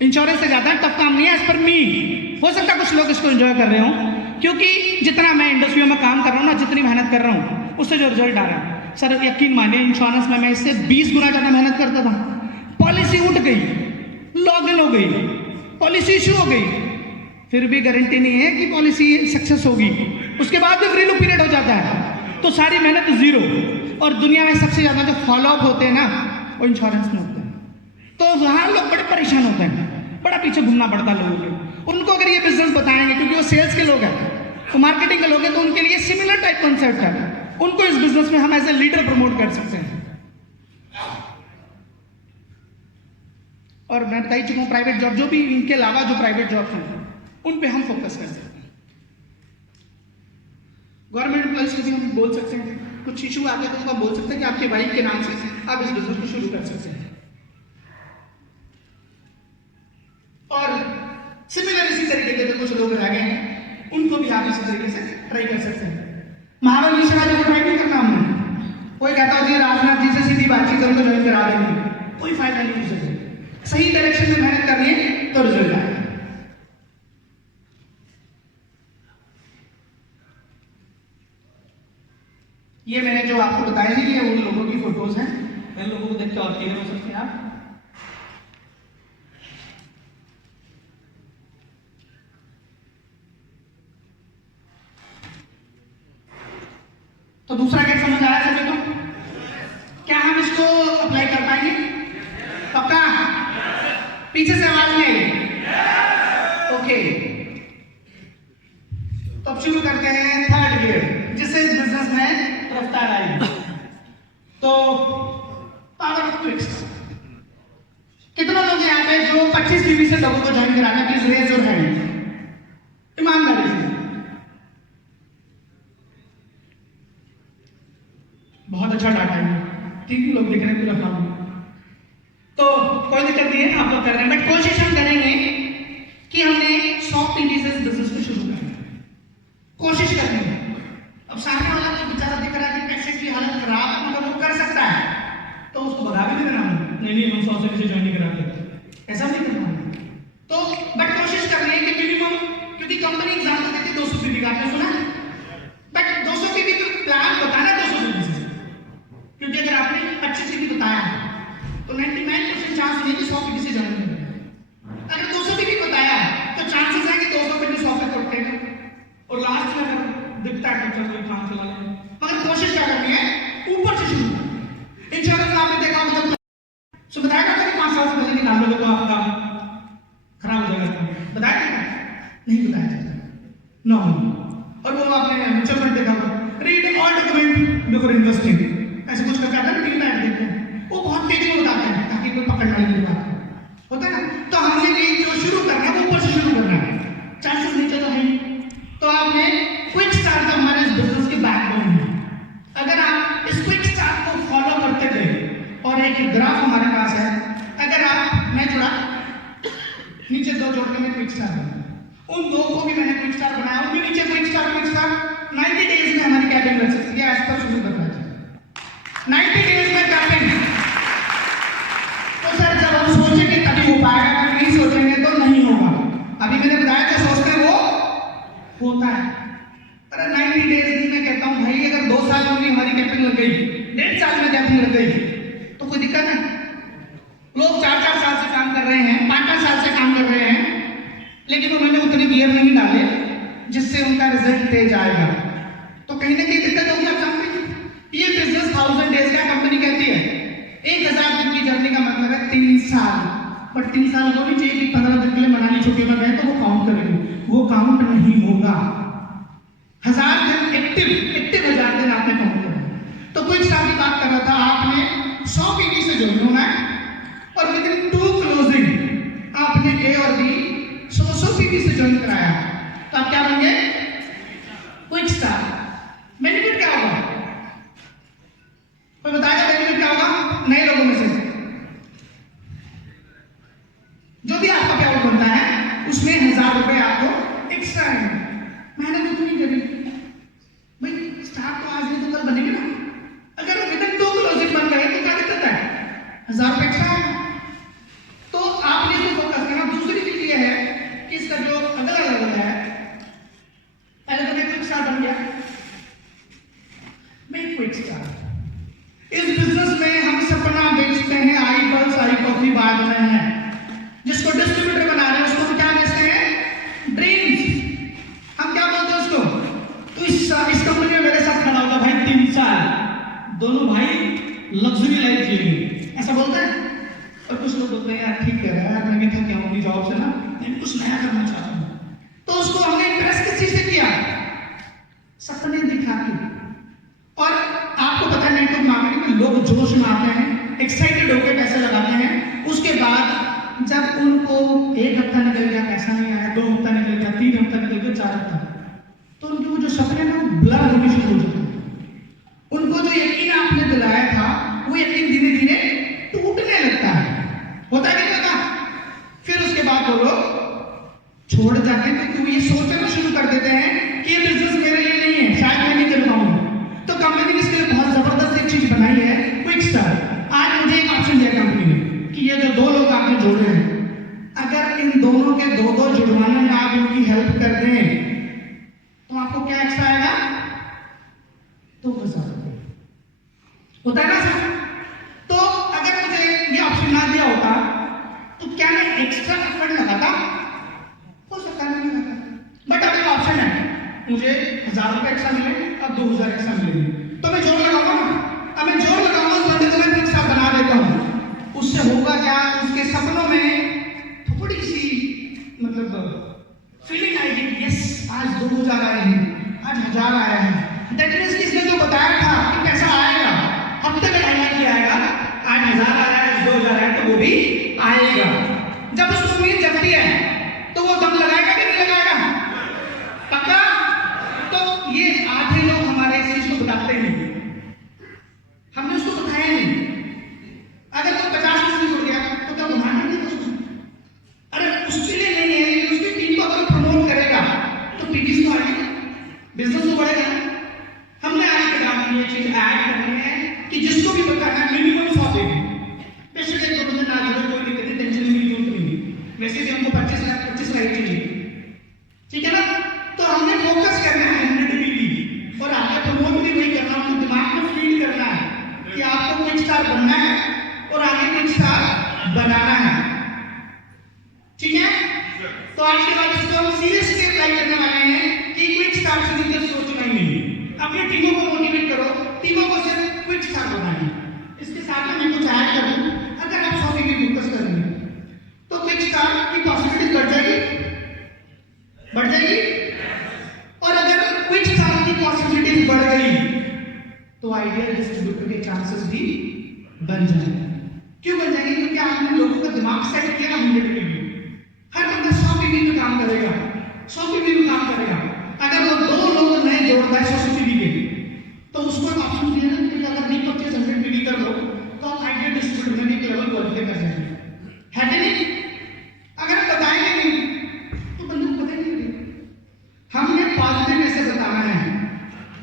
इंश्योरेंस से ज्यादा टफ काम नहीं है एज पर मी। हो सकता है कुछ लोग इसको एंजॉय कर रहे हो, क्योंकि जितना मैं इंडस्ट्री में काम कर रहा हूँ ना, जितनी मेहनत कर रहा हूँ, उससे जो रिजल्ट आ रहा है, सर यकीन मानिए इंश्योरेंस में मैं इससे 20 गुना ज्यादा मेहनत करता था। पॉलिसी उठ गई, लॉग इन हो गई, पॉलिसी इशू हो गई, फिर भी गारंटी नहीं है कि पॉलिसी सक्सेस होगी, उसके बाद भी फ्री लुक पीरियड हो जाता है, तो सारी मेहनत जीरो। और दुनिया में सबसे ज्यादा जो फॉलोअप होते हैं ना, वो इंश्योरेंस में होते हैं, तो वहाँ लोग बड़े परेशान होते हैं, बड़ा पीछे घूमना पड़ता है लोगों को। उनको अगर ये बिजनेस बताएंगे, क्योंकि वो सेल्स के लोग हैं, तो मार्केटिंग के लोग हैं, तो उनके लिए सिमिलर टाइप कॉन्सेप्ट है, उनको इस बिजनेस में हम एज ए लीडर प्रमोट कर सकते हैं। और मैं बता ही चुका हूँ, प्राइवेट जॉब, जो भी इनके अलावा जो प्राइवेट जॉब हैं, उन पे हम फोकस कर सकते हैं। गवर्नमेंट एम्प्लॉइज के भी हम बोल सकते हैं, कुछ इशू आते हैं तो उनको बोल सकते हैं कि आपके वाइफ के नाम से आप इस बिजनेस को शुरू कर सकते हैं। और सिमिलर इसी तरीके के कुछ लोग रह गए हैं, उनको भी आप इसी तरीके से ट्राई कर सकते हैं। महाबली मिश्रा जी को ट्राई नहीं करना हमने, एकदम को ज्वाइन करा देंगे, कोई फायदा नहीं उसे। सही डायरेक्शन में मेहनत करनी है तो रिजल्ट आएगा। ये मैंने जो आपको बताया है, ये उन लोगों की फोटोज हैं। इन लोगों को देख के और क्लियर हो सकते हैं आप। तो दूसरा गेट समझ आया सभी को? क्या हम इसको अप्लाई कर पाएंगे? पक्का? पीछे से आवाज नहीं आई? ओके, तो अब शुरू करते हैं थर्ड गियर, जिससे इस बिजनेस में रफ्तार आएगी। तो पावर ऑफ क्विक स्टार्ट। कितना लोग यहाँ पे जो 25 बीबी से लोगों को ज्वाइन कराना, प्लीज रेज योर हैंड ईमानदारी से। बहुत अच्छा डाटा है, 3 लोग दिख रहे हैं पूरा फॉर्म। तो कोई दिक्कत नहीं है, आप लोग कर रहे हैं, बट कोशिश हम करेंगे कि हमने 100 पीवी से बिजनेस को शुरू करना है, कोशिश करनी है। अब सामने वाला तो बेचारा दिख रहा है कि पैसे की हालत खराब है, मगर वो कर सकता है, तो उसको भगा भी देना। नहीं हम 100 से नीचे ज्वाइन नहीं कराते, ऐसा नहीं करना है। तो बट कोशिश करनी है कि मिनिमम, क्योंकि कंपनी एग्जाम देती है 200 पीवी का, आपने सुना, बट 200 पीवी का प्लान बताना 200 पीवी से, क्योंकि अगर आपने 25 पीवी बताया तो 99% चांस नहीं कि 100 पीवी से ज्वाइन करेंगे। अगर 200 पीवी बताया तो चांसेस है कि 200 पीवी 100 पे टूटेगा, और लास्ट में अगर दिखता है तो चलो काम चला लेंगे। मगर कोशिश क्या करनी है, ऊपर से शुरू करना। इंश्योरेंस आपने देखा होगा, जब सो बताया था कि 5 साल से पहले निकाल लोगे तो आपका खराब हो जाएगा, बताया था? नहीं बताया जाता, नो। और वो आपने म्यूचुअल फंड देखा होगा, read all document before investing, ऐसे कुछ करके आता है, टीम ऐड देखते हैं, वो बहुत तेजी में बताते हैं ताकि कोई पकड़ना नहीं बात होता है ना। तो हमने भी जो शुरू करना है वो ऊपर से शुरू करना है, चांसेस नीचे तो है। तो आपने क्विक स्टार्ट जो हमारे इस बिजनेस की बैकबोन है, अगर आप इस क्विक स्टार्ट को फॉलो करते गए, और एक ग्राफ हमारे पास है, अगर आप, मैं जोड़ा नीचे 2 जोड़ के मैं क्विक स्टार बनाया, उन 2 को भी मैंने क्विक स्टार बनाया, उनके नीचे क्विक स्टार 90 डेज में हमारी कैबिन लग सकती है। आज तक शुरू करना चाहिए 90 डेज में कैबिन। तो सर जब हम सोचेंगे तभी हो पाएगा, अगर नहीं सोचेंगे तो नहीं होगा। अभी मैंने बताया जो सोचते हैं वो होता है। अरे 90 डेज में कहता हूँ भाई, अगर 2 साल में भी हमारी कैबिन लग गई, 1.5 साल में कैबिन लग गई, तो कोई दिक्कत है? लोग 4-4 साल से काम कर रहे हैं, 5-5 साल से काम कर रहे हैं, लेकिन उन्होंने उतने गियर नहीं डाले जिससे उनका रिजल्ट तेज आएगा। तो कहीं ना कहीं दिक्कत होगी। आप जानते हैं ये बिजनेस 1000 डेज का कंपनी कहती है, 1000 दिन की जर्नी का मतलब है 3 साल। बट 3 साल होनी चाहिए कि 15 दिन के लिए मनाली छुट्टी में गए तो वो काउंट करेंगे, वो काउंट नहीं होगा। 1000 दिन एक्टिव 1000 दिन आपने काउंट करना। तो कुछ साल की बात कर रहा था, आपने 100 पीवी से ज्वाइन होना है, और विद इन 2 क्लोजिंग आपने ए और बी 100 पीवी से ज्वाइन कराया, तो आप क्या बनेंगे? Quick star. बेनिफिट क्या होगा? कोई बताएगा बेनिफिट क्या होगा? नए लोगों में से जो भी आपका पेआउट बनता है उसमें 1000 रुपए आपको एक्स्ट्रा है। मैंने कुछ नहीं करी भाई, स्टार्ट तो आज नहीं तो कल बनेंगे ना। अगर विद इन 2 क्लोजिंग बन गए तो क्या दिक्कत है? 1000 रुपए एक्स्ट्रा है। तो आपने इसको फोकस करना। दूसरी चीज ये है कि इसका जो अगला लेवल है, पहले तो मैं क्विक स्टार बन गया, मैं क्विक स्टार। इस बिजनेस में हम सपना बेचते हैं, आई पल्स आई कॉफी बाद में है, जिसको डिस्ट्रीब्यूटर बना रहे हैं उसको हम क्या बेचते हैं? ड्रीम्स। हम क्या बोलते हैं उसको? तो इस कंपनी में मेरे साथ खड़ा होगा भाई 3 साल, दोनों भाई लग्जरी लाइफ जिएंगे, ऐसा बोलते हैं। और कुछ लोग बोलते हैं यार ठीक है यार, मैं थक गया हूँ अपनी जॉब से ना, मैं कुछ नया करना चाहता हूँ। तो उसको हमने इंप्रेस किस चीज से किया? सपने दिखा के। और आपको पता है नेटवर्क मार्केटिंग में लोग जोश में आते हैं, एक्साइटेड होकर पैसे लगाते हैं, उसके बाद जब उनको 1 हफ्ता निकल गया पैसा नहीं आया, 2 हफ्ता निकल गया, 3 हफ्ता निकल गया, 4 हफ्ता, तो उनके वो जो सपने ना ब्लर होने शुरू हो जाते हैं। उनको जो यकीन आपने दिलाया था वो यकीन धीरे धीरे टूटने लगता है। होता है नहीं होता? फिर उसके बाद वो लोग छोड़ जाते हैं, क्योंकि ये सोचना शुरू कर देते हैं कि ये बिजनेस मेरे लिए नहीं है, शायद मैं नहीं कर पाऊंगा। तो कंपनी ने इसके लिए बहुत जबरदस्त एक चीज बनाई है, क्विक स्टार। आज तो मजा होता है ना सर। तो अगर मुझे ये ऑप्शन ना दिया होता तो क्या मैं एक्स्ट्रा एफर्ट लगाता? हो सकता है नहीं लगाता। बट अगर ऑप्शन है मुझे 1000 रुपये एक्स्ट्रा मिले और 2000 एक्स्ट्रा मिले तो मैं जोर लगाऊंगा ना। अब मैं जोर लगाऊंगा उस बंदे को मैं फिक्स बना देता हूँ। उससे होगा क्या? उसके सपनों में थोड़ी सी मतलब फीलिंग आएगी, यस आज 2000 आए हैं, आज 1000 आया है। दैट मीन्स इसने जो बताया था कि पैसा आएगा, हफ्ते में आएगा कि आएगा, आज 1000 आया है, आज 2000 आया तो वो भी आएगा। जब उसको उम्मीद जगती है तो वो दम लगाएगा कि नहीं लगाएगा? पक्का? तो ये आधे लोग हमारे इस चीज को बताते नहीं, हमने उसको बताया नहीं। अगर कोई 50% जुड़ गया तो क्या घुमाना नहीं उसको? अरे उसके लिए नहीं है, लेकिन उसकी टीम को अगर प्रमोट करेगा तो पीटीसी तो आएगा, बिजनेस तो बढ़ेगा। हमने आज के काम में ये चीज ऐड करनी है कि जिसको भी बताना है मिनिमम 100 देंगे। बेशक एक दो बंदे ना जुड़े कोई दिक्कत नहीं, टेंशन नहीं, जरूरत नहीं। वैसे भी हमको 25 लाख चाहिए, ठीक है ना? तो हमने फोकस करना है 100 पीपी और आगे प्रमोट भी नहीं करना, उनको दिमाग में फीड करना है कि आपको क्विक स्टार बनना है और आगे क्विक स्टार बनाना है, ठीक है? तो आज के बाद इसको हम सीरियसली अप्लाई करने वाले हैं कि क्विक स्टार से नीचे सोचना ही नहीं। अपनी टीमों को मोटिवेट करो, टीमों को सिर्फ क्विक स्टार बनाना है। इसके साथ में मैं कुछ ऐड कर दूं, अगर आप 100 पीपी फोकस करेंगे तो क्विक स्टार की पॉसिबिलिटी बढ़ जाएगी। और अगर क्विक स्टार की पॉसिबिलिटी बढ़ गई तो आइडियल डिस्ट्रीब्यूटर के चांसेस भी बन जाएंगे। क्यों बन जाएंगे? क्योंकि आपने लोगों का दिमाग सेट किया 100 पीपी। हर बंदा 100 पीपी में काम करेगा, 100 पीपी में काम करेगा। अगर वो 2 लोग नए जोड़ता है 100 पीपी के तो उसको ऑप्शन दिया ना कि अगर नहीं 2500 पीपी कर लो तो आप आइडियल डिस्ट्रीब्यूटर में एक लेवल क्वालिफाई कर जाएंगे, है कि नहीं? अगर आप बताएंगे नहीं तो बंदे को पता ही नहीं लगेगा। हमने पॉजिटिव वे से बताना है।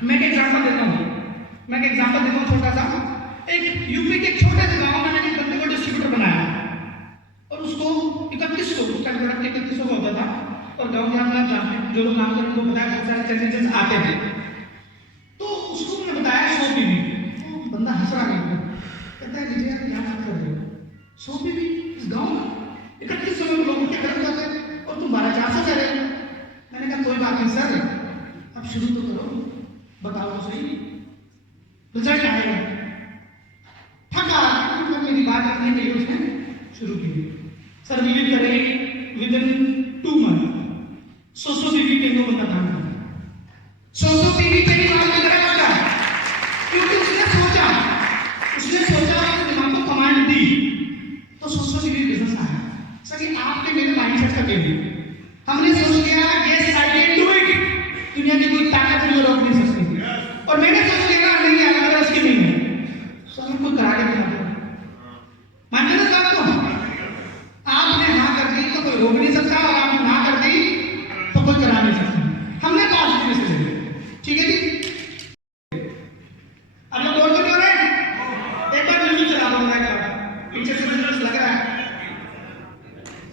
मैं एक एग्जांपल देता हूँ छोटा सा। एक यूपी के एक छोटे से गांव में मैंने एक बंदे को डिस्ट्रीब्यूटर बनाया और उसको 3100 उसका प्रोडक्ट 3100 का होता था। और गांव में आप जानते हैं, जो लोग काम करते हैं उनको पता है बहुत सारे चैलेंजेस आते हैं। तो उसको मैंने बताया 100 पीवी। तो बंदा हंस रहा है, कहता है विजय क्या बात कर रहे हो, 100 पीवी इस गाँव में 3100 में लोग क्या कर जाते हैं और तुम 1200-400 कह रहे हो। मैंने कहा कोई बात नहीं सर, अब शुरू तो करो, बताओ तो सही, रिजल्ट आएगा। थका मेरी बात रखने के लिए उसने शुरू की। सर विजिट करें विद इन 2 मंथ 100 पीवी के दो बंदा काम कर 100 पीवी के लिए काम कर रहा है। क्योंकि उसने सोचा और दिमाग को कमांड दी तो 100 पीवी बिजनेस आया। सर ये आपके मेरे माइंडसेट का गेम है। हमने सोच लिया yes I can do it, दुनिया की कोई ताकत मुझे रोक नहीं सकती। और मैंने सोच लिया नहीं है मेरे उसकी नहीं है, सब को करा के दिखा दो। मानते ना बात को? आपने हाँ कर दी तो कोई रोक नहीं सकता और आपने ना कर दी तो कोई करा नहीं सकता। हमने पॉजिटिव से ले लिया, ठीक है जी? अब लोग बोल तो रहे हैं, एक बार म्यूजिक चला दो, एक बार पीछे से मुझे लग रहा है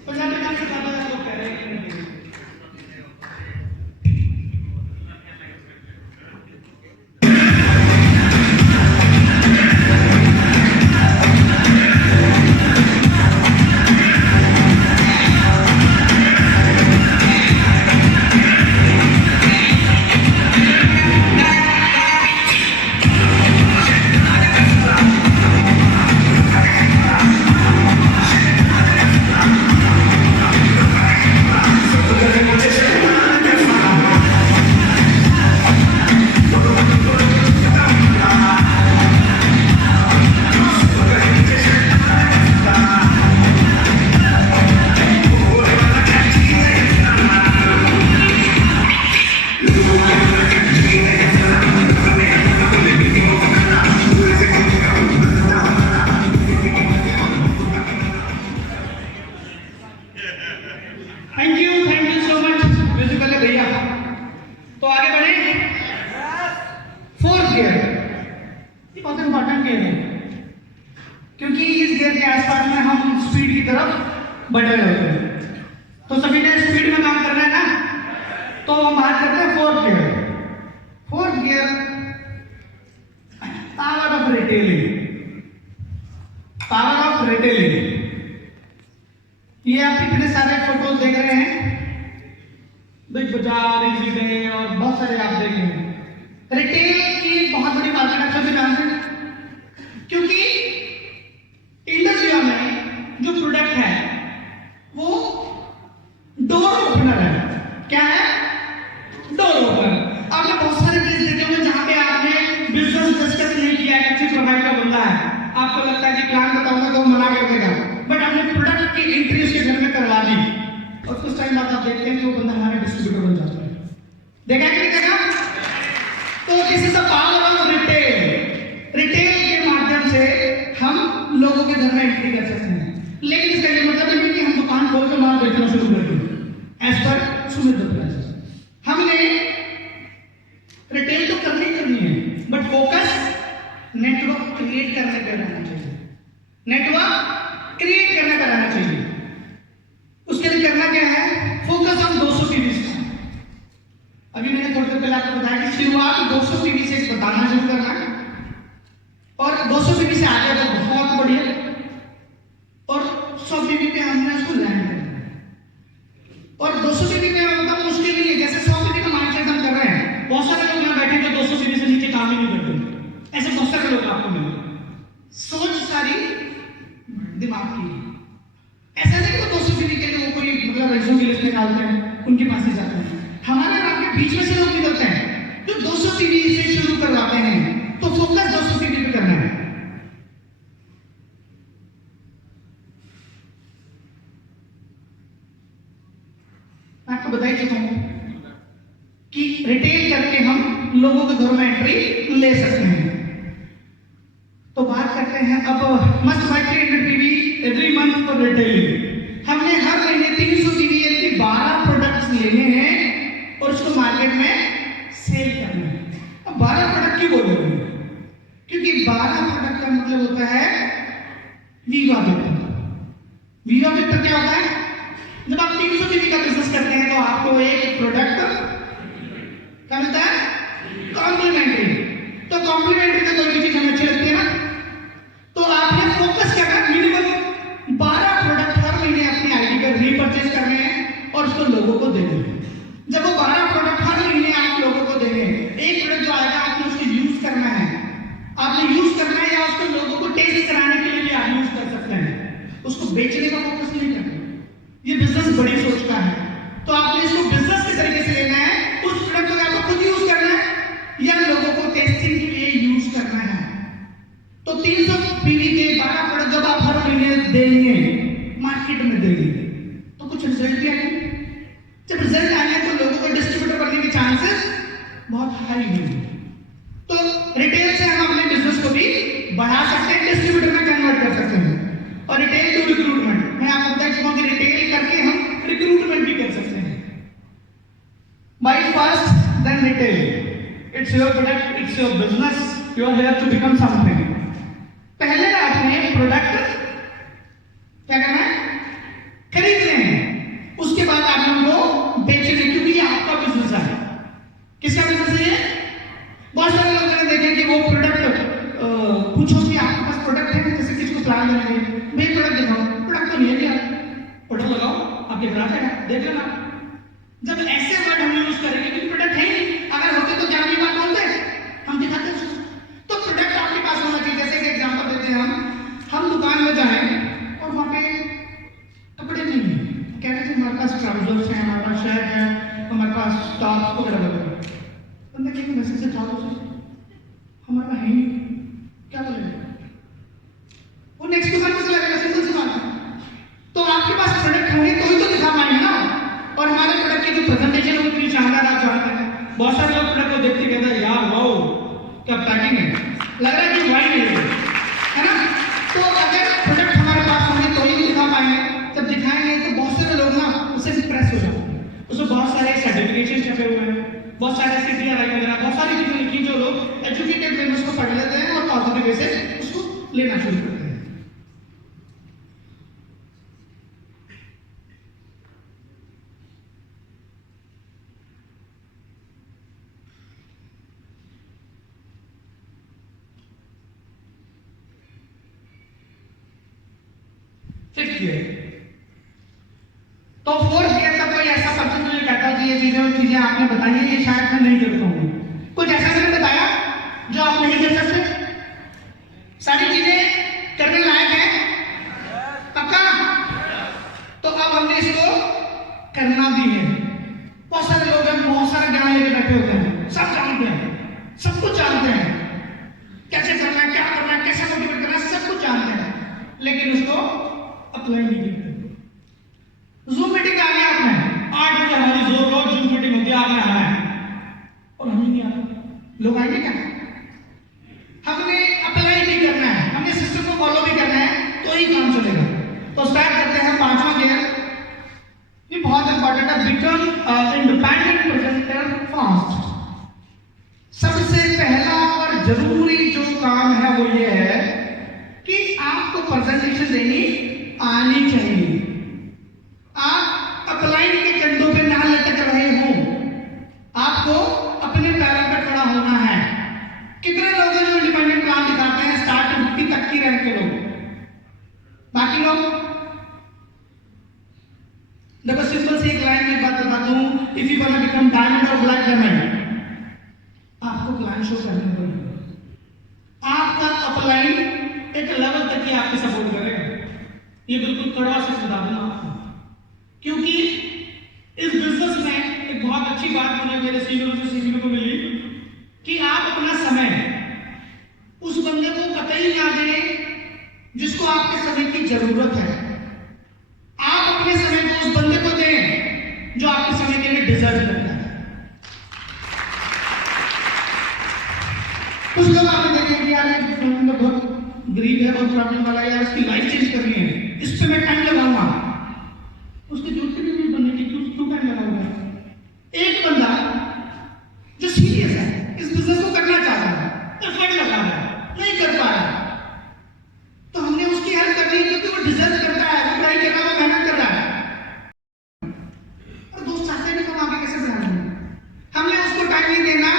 पंजाबी गाने से ज्यादा लोग कह रहे हैं। Thank you so much musical भैया। तो आगे बढ़े। 4th गियर, ये बहुत इंपॉर्टेंट गियर है क्योंकि इस गियर के आसपास में हम स्पीड की तरफ बढ़ रहे होते हैं। तो सभी ने स्पीड में काम करना है ना, तो हम बात करते हैं 4th gear. 4th gear of retailing, power of retailing. ये आप इतने सारे फोटोज देख रहे हैं, बिग बाजार, इजी डे और बहुत सारे आप देख रहे हैं। रिटेल की बहुत बड़ी मार्केट आप सभी जानते हैं, क्योंकि इंडस्ट्रिया में जो प्रोडक्ट है वो डोर ओपनर है। क्या है? Door opener. आपने बहुत सारे केस देखे होंगे जहां पे आपने बिजनेस डिस्कस नहीं किया है, अच्छी प्रोफाइल का बंदा है, आपको लगता है कि प्लान बताऊंगा तो मना कर देगा, बट आपने प्रोडक्ट की एंट्री उसके घर में करवा दी और कुछ टाइम बाद आप देखते हैं कि वो बंदा हमारा डिस्ट्रीब्यूटर बन जाता है। देखा कि नहीं देखा? तो this is the power of retail. Retail के माध्यम से हम लोगों के घर में एंट्री कर सकते हैं, लेकिन इसका ये मतलब नहीं कि हम दुकान खोल के माल बेचना शुरू कर दें। एज पर सुमित दत्ता हमने रिटेल तो करनी है, बट फोकस नेटवर्क क्रिएट करने पे रहना चाहिए। नेटवर्क क्रिएट करने पर रहना चाहिए। उसके लिए करना क्या है? फोकस ऑन 200 पीवी से। अभी मैंने थोड़ी देर पहले आपको बताया कि शुरुआत 200 पीवी से बताना शुरू करना है, और 200 पीवी से आगे तो बहुत बढ़िया, और 100 पीवी पे हमने उसको लैंड करना है। और 200 पीवी पे मतलब मुश्किल नहीं है, जैसे 100 पीवी का माइंडसेट हम कर रहे हैं, बहुत सारे लोग यहाँ बैठे जो 200 पीवी से नीचे काम ही नहीं करते, ऐसे बहुत सारे लोग आपको मिलेंगे। सोच सारी दिमाग की, ऐसा नहीं कि 200 पीवी के लिए वो कोई मतलब रेज्यूम की लिस्ट निकालते हैं, उनके पास ही जाते हैं। हमारे आपके बीच में से लोग निकलते हैं जो 200 पीवी से शुरू करवाते हैं, तो फोकस 200 पीवी पे करना है। मैं आपको बता ही चुका हूं कि रिटेल करके हम लोगों के घरों में एंट्री ले सकते हैं। तो बात करते हैं अब must buy 300 PV every month for retailing. हमने हर महीने 300 पीवीएल की 12 प्रोडक्ट्स लेने हैं और उसको मार्केट में सेल करना है। अब 12 प्रोडक्ट क्यों बोल रहे हैं? क्योंकि 12 प्रोडक्ट का मतलब होता है वीवा वेक्टर। वीवा वेक्टर क्या होता है? जब आप 300 पीवी का बिजनेस करते हैं तो आपको एक प्रोडक्ट क्या मिलता है? कॉम्प्लीमेंट्री। तो कॉम्प्लीमेंट्री का कोई भी चीज हमें अच्छी लगती है ना, तो आपने फोकस करना मिनिमम 12 प्रोडक्ट हर महीने अपनी आईडी पर रीपरचेज करने हैं और उसको लोगों को देने हैं। जब वो 12 प्रोडक्ट हर महीने आप लोगों को देंगे, एक प्रोडक्ट जो आएगा आपने उसको यूज करना है, आपने यूज करना है, या उसको लोगों को टेस्ट कराने के लिए भी आप यूज कर सकते हैं, उसको बेचने का फोकस नहीं करना। ये बिजनेस बड़ी सोच का है, तो आपने इसको बिजनेस के तरीके से लेना है। उस प्रोडक्ट को आपको खुद यूज करना है या लोगों को टेस्टिंग के लिए यूज करना है। तो 300 पीवी के 12 प्रोडक्ट जब आप हर महीने देंगे, मार्केट में देंगे, तो कुछ रिजल्ट भी आएंगे। जब रिजल्ट आएंगे तो लोगों को डिस्ट्रीब्यूटर बनने के चांसेस बहुत हाई होंगे। तो रिटेल से हम अपने बिजनेस को भी बढ़ा सकते हैं, डिस्ट्रीब्यूटर में कन्वर्ट कर सकते हैं। और रिटेल टू रिक्रूटमेंट, मैं आपको बता चुका हूं कि रिटेल करके हम रिक्रूटमेंट भी कर सकते हैं। Buy first then retail, it's your product, it's your business, you are here to become something. पहले आपने प्रोडक्ट क्या करना है? खरीदने हैं, उसके बाद आप उनको बेचने, क्योंकि ये आपका बिजनेस है। किसका बिजनेस है ये? बहुत सारे लोग मैंने देखे कि वो प्रोडक्ट पूछो कि आपके पास प्रोडक्ट है, जैसे किसी को प्लान देंगे, भाई प्रोडक्ट दिखाओ, प्रोडक्ट तो नहीं है यार, प्रोडक्ट लगाओ, आपके घर आ जाएगा, देख लेना। जब ऐसे वर्ड हम यूज करेंगे कि प्रोडक्ट है ही नहीं, अगर होते तो क्या भी बात बोलते हैं, हम दिखाते हैं। तो प्रोडक्ट आपके पास होना चाहिए। जैसे कि एग्जांपल देते हैं, हम दुकान में जाएं और वहां पे कपड़े नहीं है, कह रहे थे हमारे पास ट्राउजर्स हैं, हमारे पास शर्ट है, हमारे पास टॉप्स वगैरह वगैरह। बंदा कहेगा मैसेज से ट्राउजर हमारा है ही, क्या बोलेगा? वो नेक्स्ट दुकान पे चला जाएगा, सिंपल सी बात है। तो आपके पास प्रोडक्ट होंगे तो ही तो दिखा पाएंगे ना। और हमारे प्रोडक्ट की जो प्रेजेंटेशन है वो इतनी शानदार आप जानते हैं। बहुत सारे लोग प्रोडक्ट को देखते कहते हैं यार वाओ क्या पैकिंग है, लग रहा है कि वाइन है ना। तो अगर प्रोडक्ट हमारे पास होंगे तो ही दिखा पाएंगे। जब दिखाएंगे तो बहुत सारे लोग ना उससे इंप्रेस हो जाते हैं। उसमें बहुत सारे सर्टिफिकेशन छपे हुए हैं, बहुत सारे CTRI वगैरह, बहुत सारी चीजें लिखी जो लोग एजुकेटेड वे में उसको पढ़ लेते हैं और पॉजिटिव वे से उसको लेना शुरू करते हैं। Fifth gear. तो फोर्थ गियर तक कोई ऐसा पर्सन मुझे कहता कि ये चीजें आपने बताई है ये शायद मैं नहीं कर पाऊंगा। कुछ ऐसा मैंने बताया जो आप नहीं कर सकते? सारी चीजें करने लायक है? पक्का? तो अब हमने इसको करना भी है। बहुत सारे लोग हैं, बहुत सारे ज्ञान लेके बैठे होते हैं, सब जानते हैं, सब कुछ जानते हैं, कैसे करना है, क्या करना है, कैसे मोटिवेट करना है, सब कुछ जानते हैं, लेकिन उसको अप्लाई नहीं करते। जूम मीटिंग आ गया आपने, 8 बजे हमारी जोर रोज जूम मीटिंग होती है, आपने आना है और हमें नहीं आता। लोग आएंगे क्या? हमने अप्लाई भी करना है, हमने सिस्टम को फॉलो भी करना है, तो ही काम चलेगा। तो स्टार्ट करते हैं 5वां गियर। ये बहुत इंपॉर्टेंट है, बिकम इंडिपेंडेंट प्रेजेंटर फास्ट। सबसे पहला और जरूरी जो काम है वो ये है कि आपको प्रेजेंटेशन देनी आनी चाहिए। आप अप्लाई के कंधों पे ना लटक रहे हो, आपको अपने पैरों पर खड़ा होना है। कितने लोग हैं जो इंडिपेंडेंट प्लान दिखाते हैं स्टार्ट टू 50 तक की रैंक के लोग? बाकी लोग देखो, सिंपल सी एक लाइन में बात बता दूं, if you want to become diamond और ब्लैक डायमंड, आपको प्लान शो करना पड़ेगा। आपका अपलाइन एक लेवल तक ही आपकी सपोर्ट करेगा। ये बिल्कुल कड़वा से बता दूं आपको, क्योंकि इस बिजनेस में एक बहुत अच्छी बात मुझे मेरे सीनियरों से सीखने को मिली कि आप अपना समय उस बंदे को कतई ना दें जिसको आपके समय की जरूरत है। आप अपने समय को उस बंदे को दें जो आपके समय के लिए डिजर्व करता है। कुछ लोग आपने देखे कि यार बहुत गरीब है, बहुत प्रॉब्लम वाला है, यार उसकी लाइफ चेंज करनी है, इस पे मैं टाइम लगाऊंगा। उसकी जरूरत नहीं बनने की, क्यों टाइम लगाऊंगा? एक बंदा जो सीरियस है, इस बिजनेस को करना चाहता है, एफर्ट लगा रहा है, नहीं कर पा रहा, तो हमने उसकी हेल्प करनी है क्योंकि वो डिजर्व करता है, वो ट्राई कर रहा है, वो मेहनत कर रहा है। और दोस्त चाहते हैं कि हम आगे कैसे बढ़ा लेंगे, हमने उसको टाइम नहीं देना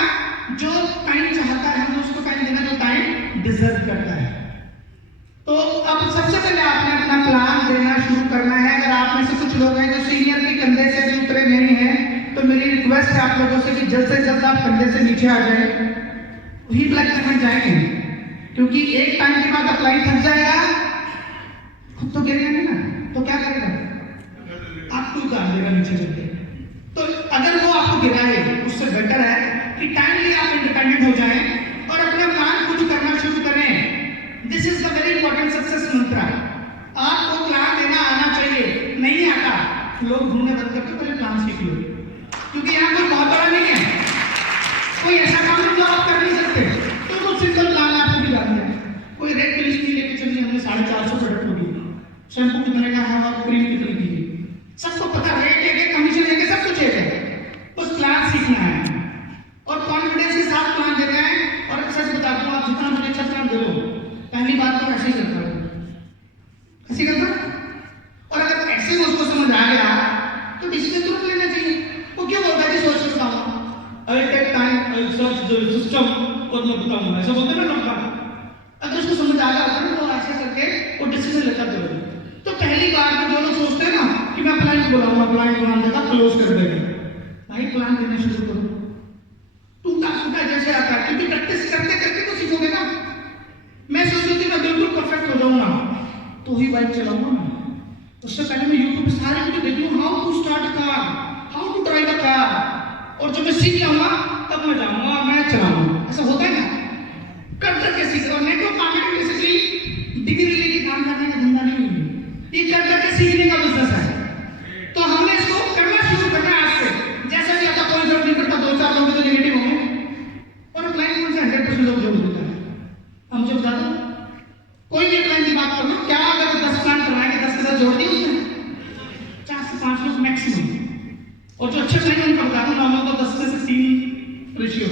जो टाइम चाहता है, हमने उसको टाइम देना जो टाइम डिजर्व करता है। तो अब सबसे पहले आपने अपना प्लान देना शुरू करना है। अगर आप में से कुछ लोग हैं जो सीनियर के कंधे से भी उतरे नहीं हैं, तो मेरी रिक्वेस्ट है आप लोगों से कि जल्द से जल्द आप कंधे से नीचे आ जाए, वही ब्लैक डायमंड जाएंगे, क्योंकि एक टाइम के बाद अप्लाई थक जाएगा, खुद तो गिरेगा नहीं ना, तो क्या करेगा? आपको उतार देगा नीचे चलते। तो अगर वो आपको गिराए, उससे बेटर है कि टाइमली आप इंडिपेंडेंट हो जाएं और अपना प्लान खुद करना शुरू करें। This is the very important success मंत्र। आपको प्लान देना आना चाहिए, नहीं आता लोग ढूंढने बंद करके पहले प्लान सीख लो, क्योंकि यहाँ कोई बहुत बड़ा नहीं है, कोई ऐसा काम नहीं जो आप कर नहीं सकते। तो कुछ सिंपल प्लान आपको भी जानते हैं। कोई रेड पुलिस की लेके चलिए, हमने 450 प्रोडक्ट होगी, शैम्पू कितने का है और क्रीम कितने की है, सबको पता, रेट एक है, कमीशन एक है, सब कुछ एक है। बस प्लान सीखना है और कॉन्फिडेंस के साथ प्लान देना है। और सच बता दूं, आप जितना मुझे अच्छा प्लान दे लो, पहली बात तो ऐसे ही करता हूँ, ऐसे करता। और अगर ऐसे में उसको समझ आ गया तो डिसीजन तुरंत लेना चाहिए। वो क्यों बोलता है कि सोच के बताऊंगा, I will take time, I will search the system और मैं बताऊंगा, ऐसा बोलते हैं ना लोग। अगर उसको समझ आ गया तो ऐसा करके वो डिसीजन लेता तुरंत। तो पहली बार में जो लोग सोचते हैं ना कि मैं प्लान बुलाऊंगा, प्लान बना देगा, क्लोज कर देगा, भाई प्लान देना शुरू करो। टूटा फूटा जैसे आता है, क्योंकि प्रैक्टिस करते करते तो सीखोगे ना। मैं सोचती थी मैं बिल्कुल परफेक्ट हो जाऊंगा तो ही बाइक चलाऊंगा मैं। उससे पहले मैं यूट्यूब पे सारी वीडियो देख लूं, how to start car, how to drive a car, और जब मैं सीख जाऊंगा तब मैं जाऊंगा, मैं चलाऊंगा। ऐसा होता है ना, कर करके सीख। और नेटवर्क मार्केटिंग बेसिकली डिग्री लेके काम करने का धंधा नहीं है, ये कर करके सीखने का बिजनेस है। तो हमने इसको करना शुरू करना है आज से। जैसा भी आता कोई जरूरत नहीं पड़ता, 2-4 लोग तो नेगेटिव होंगे और क्लाइंट कौन से 100% लोग जरूर देता है। हम जो बता दो, कोई भी क्लाइंट की बात कर लो, क्या अगर 10 प्लान करवाए के 10 के साथ जोड़ दिए उसने, 4 से 5 लोग मैक्सिमम। और जो अच्छे क्लाइंट उनको बता दो, नॉर्मल तो 10 से 3 रेशियो।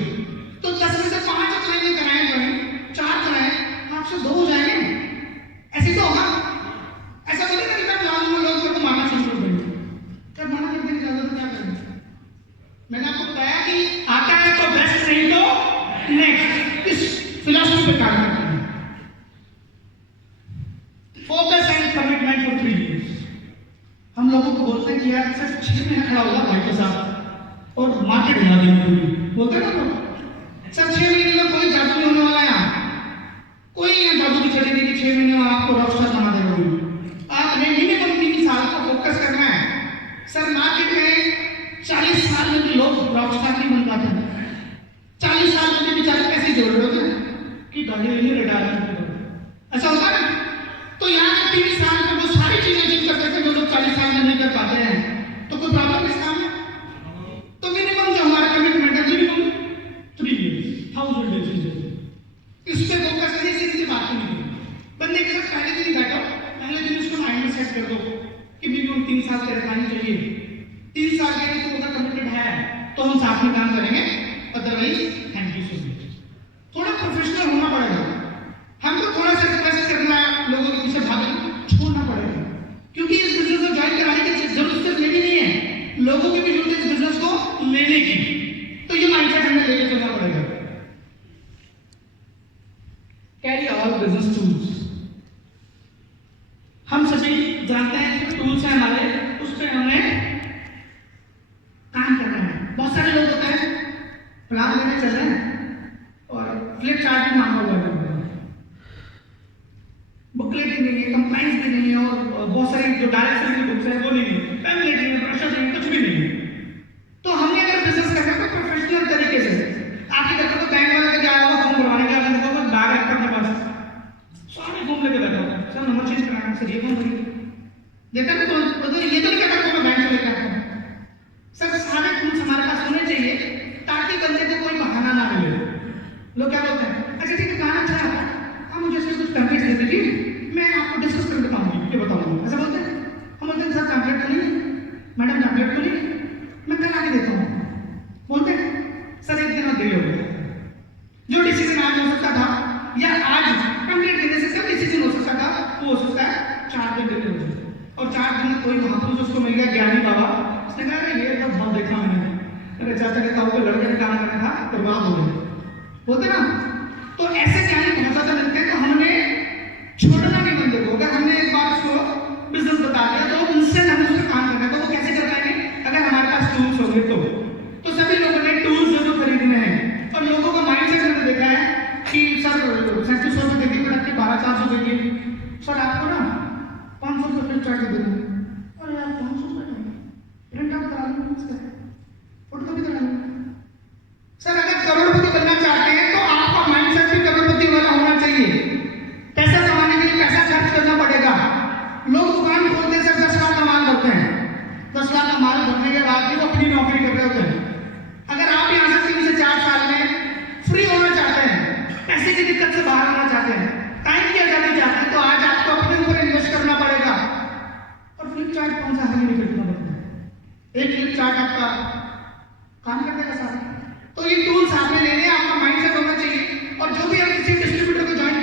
तो 10 में से 5 क्लाइंट कराए गए, 4 कराए, आपसे 2 हो जाएंगे। ऐसे तो होगा, ऐसा बोले ना कि मैं प्लान में लोग को मारना शुरू कर देंगे। जब माना करने की जरूरत क्या करेंगे? मैंने आपको बताया कि आता है तो बेस्ट, नहीं तो नेक्स्ट। इस फिलॉसफी पे काम करते हैं। फोकस एंड कमिटमेंट फॉर 3 6 महीने खड़ा होगा भाई के साथ और मार्केट हिला देंगे पूरी, बोलते ना तो सर 6 महीने में कोई जादू नहीं होने वाला है यहाँ, कोई यहाँ जादू की चलेगी कि 6 महीने में आपको रॉकस्टार बना देगा कोई। आपने मिनिमम 3 साल का फोकस करना है। सर मार्केट में 40 साल में भी लोग रॉकस्टार नहीं बन पाते, 40 साल में भी बेचारे कैसे जोड़ रहे होते कि गाड़ी नहीं रिटायर ऐसा होता है। तो यहाँ 3 साल में वो सारी चीजें अचीव कर सकते हैं जो लोग 40 साल में नहीं कर पाते हैं, तो कोई प्रॉब्लम इस काम में। तो मिनिमम जो हमारा कमिटमेंट है मिनिमम 3 years 1000 days इस पे फोकस करिए, सीधी बात नहीं बंदे के साथ पहले दिन बैठो, पहले दिन उसको माइंड में सेट कर दो कि मिनिमम 3 साल तक रहना चाहिए। 3 साल के लिए तो उनका कमिटमेंट है तो हम साथ में काम करेंगे, otherwise thank you so much. थोड़ा प्रोफेशनल होना पड़ेगा, हमको थोड़ा सा रिक्वेस्ट करना है, लोगों के पीछे भागना छोड़ना पड़ेगा, क्योंकि इस बिजनेस को ज्वाइन कराने की जरूरत सिर्फ मेरी नहीं है, लोगों की भी जरूरत है इस बिजनेस को लेने की। तो ये माइंडसेट हमें लेके चलना पड़ेगा। कैरी ऑल बिजनेस टूल्स, हम सभी जानते हैं कि टूल्स है हमारे, उस पर हमें काम करना है। बहुत सारे लोग होते हैं प्लान लेने चल रहे हैं और फ्लिप चार्ट भी मांगा हुआ है, बुकलेट भी नहीं है, कंप्लाइंस भी नहीं है, और बहुत सारी जो डायरेक्ट सेलिंग बुक्स है वो नहीं है, पैम्फलेट नहीं है, ब्रोशर नहीं है, कुछ भी नहीं है। तो हमने अगर बिजनेस करना है तो प्रोफेशनल तरीके से, आपके घर में बैंक वाले लेके आया होगा फॉर्म भरवाने के लिए, आपने देखा बैग रखा अपने पास, सारे फॉर्म लेके बैठा होगा, सर नंबर चेंज कराना है, सर ये फॉर्म भरिए, देखा ना तो ये तो नहीं कहता मैं बैंक से लेकर आता हूँ। सर सारे टूल्स हमारे पास होने चाहिए ताकि बंदे को कोई बहाना ना मिले। लोग क्या बोलते हैं, अच्छा ठीक है गाना अच्छा है, हाँ मुझे इसमें कुछ पैम्पलेट दे दीजिए, मैं आपको डिस्कस करके बताऊंगी, ये बताऊंगा, ऐसा बोलते हैं। हम बोलते हैं सर पैम्पलेट तो नहीं, मैडम पैम्पलेट तो नहीं, मैं कल आके देता हूँ, बोलते हैं सर एक दिन और देरी हो गया। जो डिसीजन आज हो सकता था या आज पैम्पलेट देने से सब डिसीजन हो सकता था, वो हो सकता है 4 दिन देते हो, और 4 दिन में कोई महापुरुष उसको मिल गया ज्ञानी बाबा, उसने कहा अरे ये तो बहुत देखा मैंने, अरे चाचा के ताऊ के लड़के ने काम करना था बर्बाद हो गया, बोलते ना। तो ऐसे ज्ञानी बहुत ज्यादा मिलते हैं, तो हमने छोड़ना नहीं बंदे को। अगर हमने एक बार उसको बिजनेस बता दिया तो उनसे हम उस पर काम करना है, तो वो कैसे कर पाएंगे अगर हमारे पास टूल्स होंगे तो सभी लोगों ने टूल्स जरूर खरीदने हैं। और लोगों का माइंडसेट मैंने देखा है कि सर 3700 रुपये देंगे, प्रोडक्ट के 1200 देंगे, सर आपको ना 500 रुपये फ्लिपचार्ट दे देंगे। अरे यार 500 रुपये प्रिंट आउट करा लेंगे, फोटो कॉपी करा लेंगे। सर अगर करोड़पति बनना चाहते हैं तो आपका माइंडसेट भी करोड़पति वाला होना चाहिए। पैसा कमाने के लिए पैसा खर्च करना पड़ेगा। लोग दुकान खोलते हैं सर 10 लाख का माल भरते हैं, 10 लाख का माल भरने के बाद भी वो अपनी नौकरी कर रहे होते हैं। अगर आप यहाँ से 3 से 4 साल में फ्री होना चाहते हैं, पैसे की दिक्कत से बाहर होना चाहते हैं, टाइम की आजादी चाहते हैं, तो आज आपको अपने ऊपर इन्वेस्ट करना पड़ेगा। और फ्लिपचार्ट कौन सा हानि नहीं करना पड़ता है, एक फ्लिपचार्ट आपका काम कर देगा सारा। तो ये टूल्स आपने लेने, आपका माइंडसेट होना चाहिए। और जो भी हम किसी डिस्ट्रीब्यूटर को ज्वाइन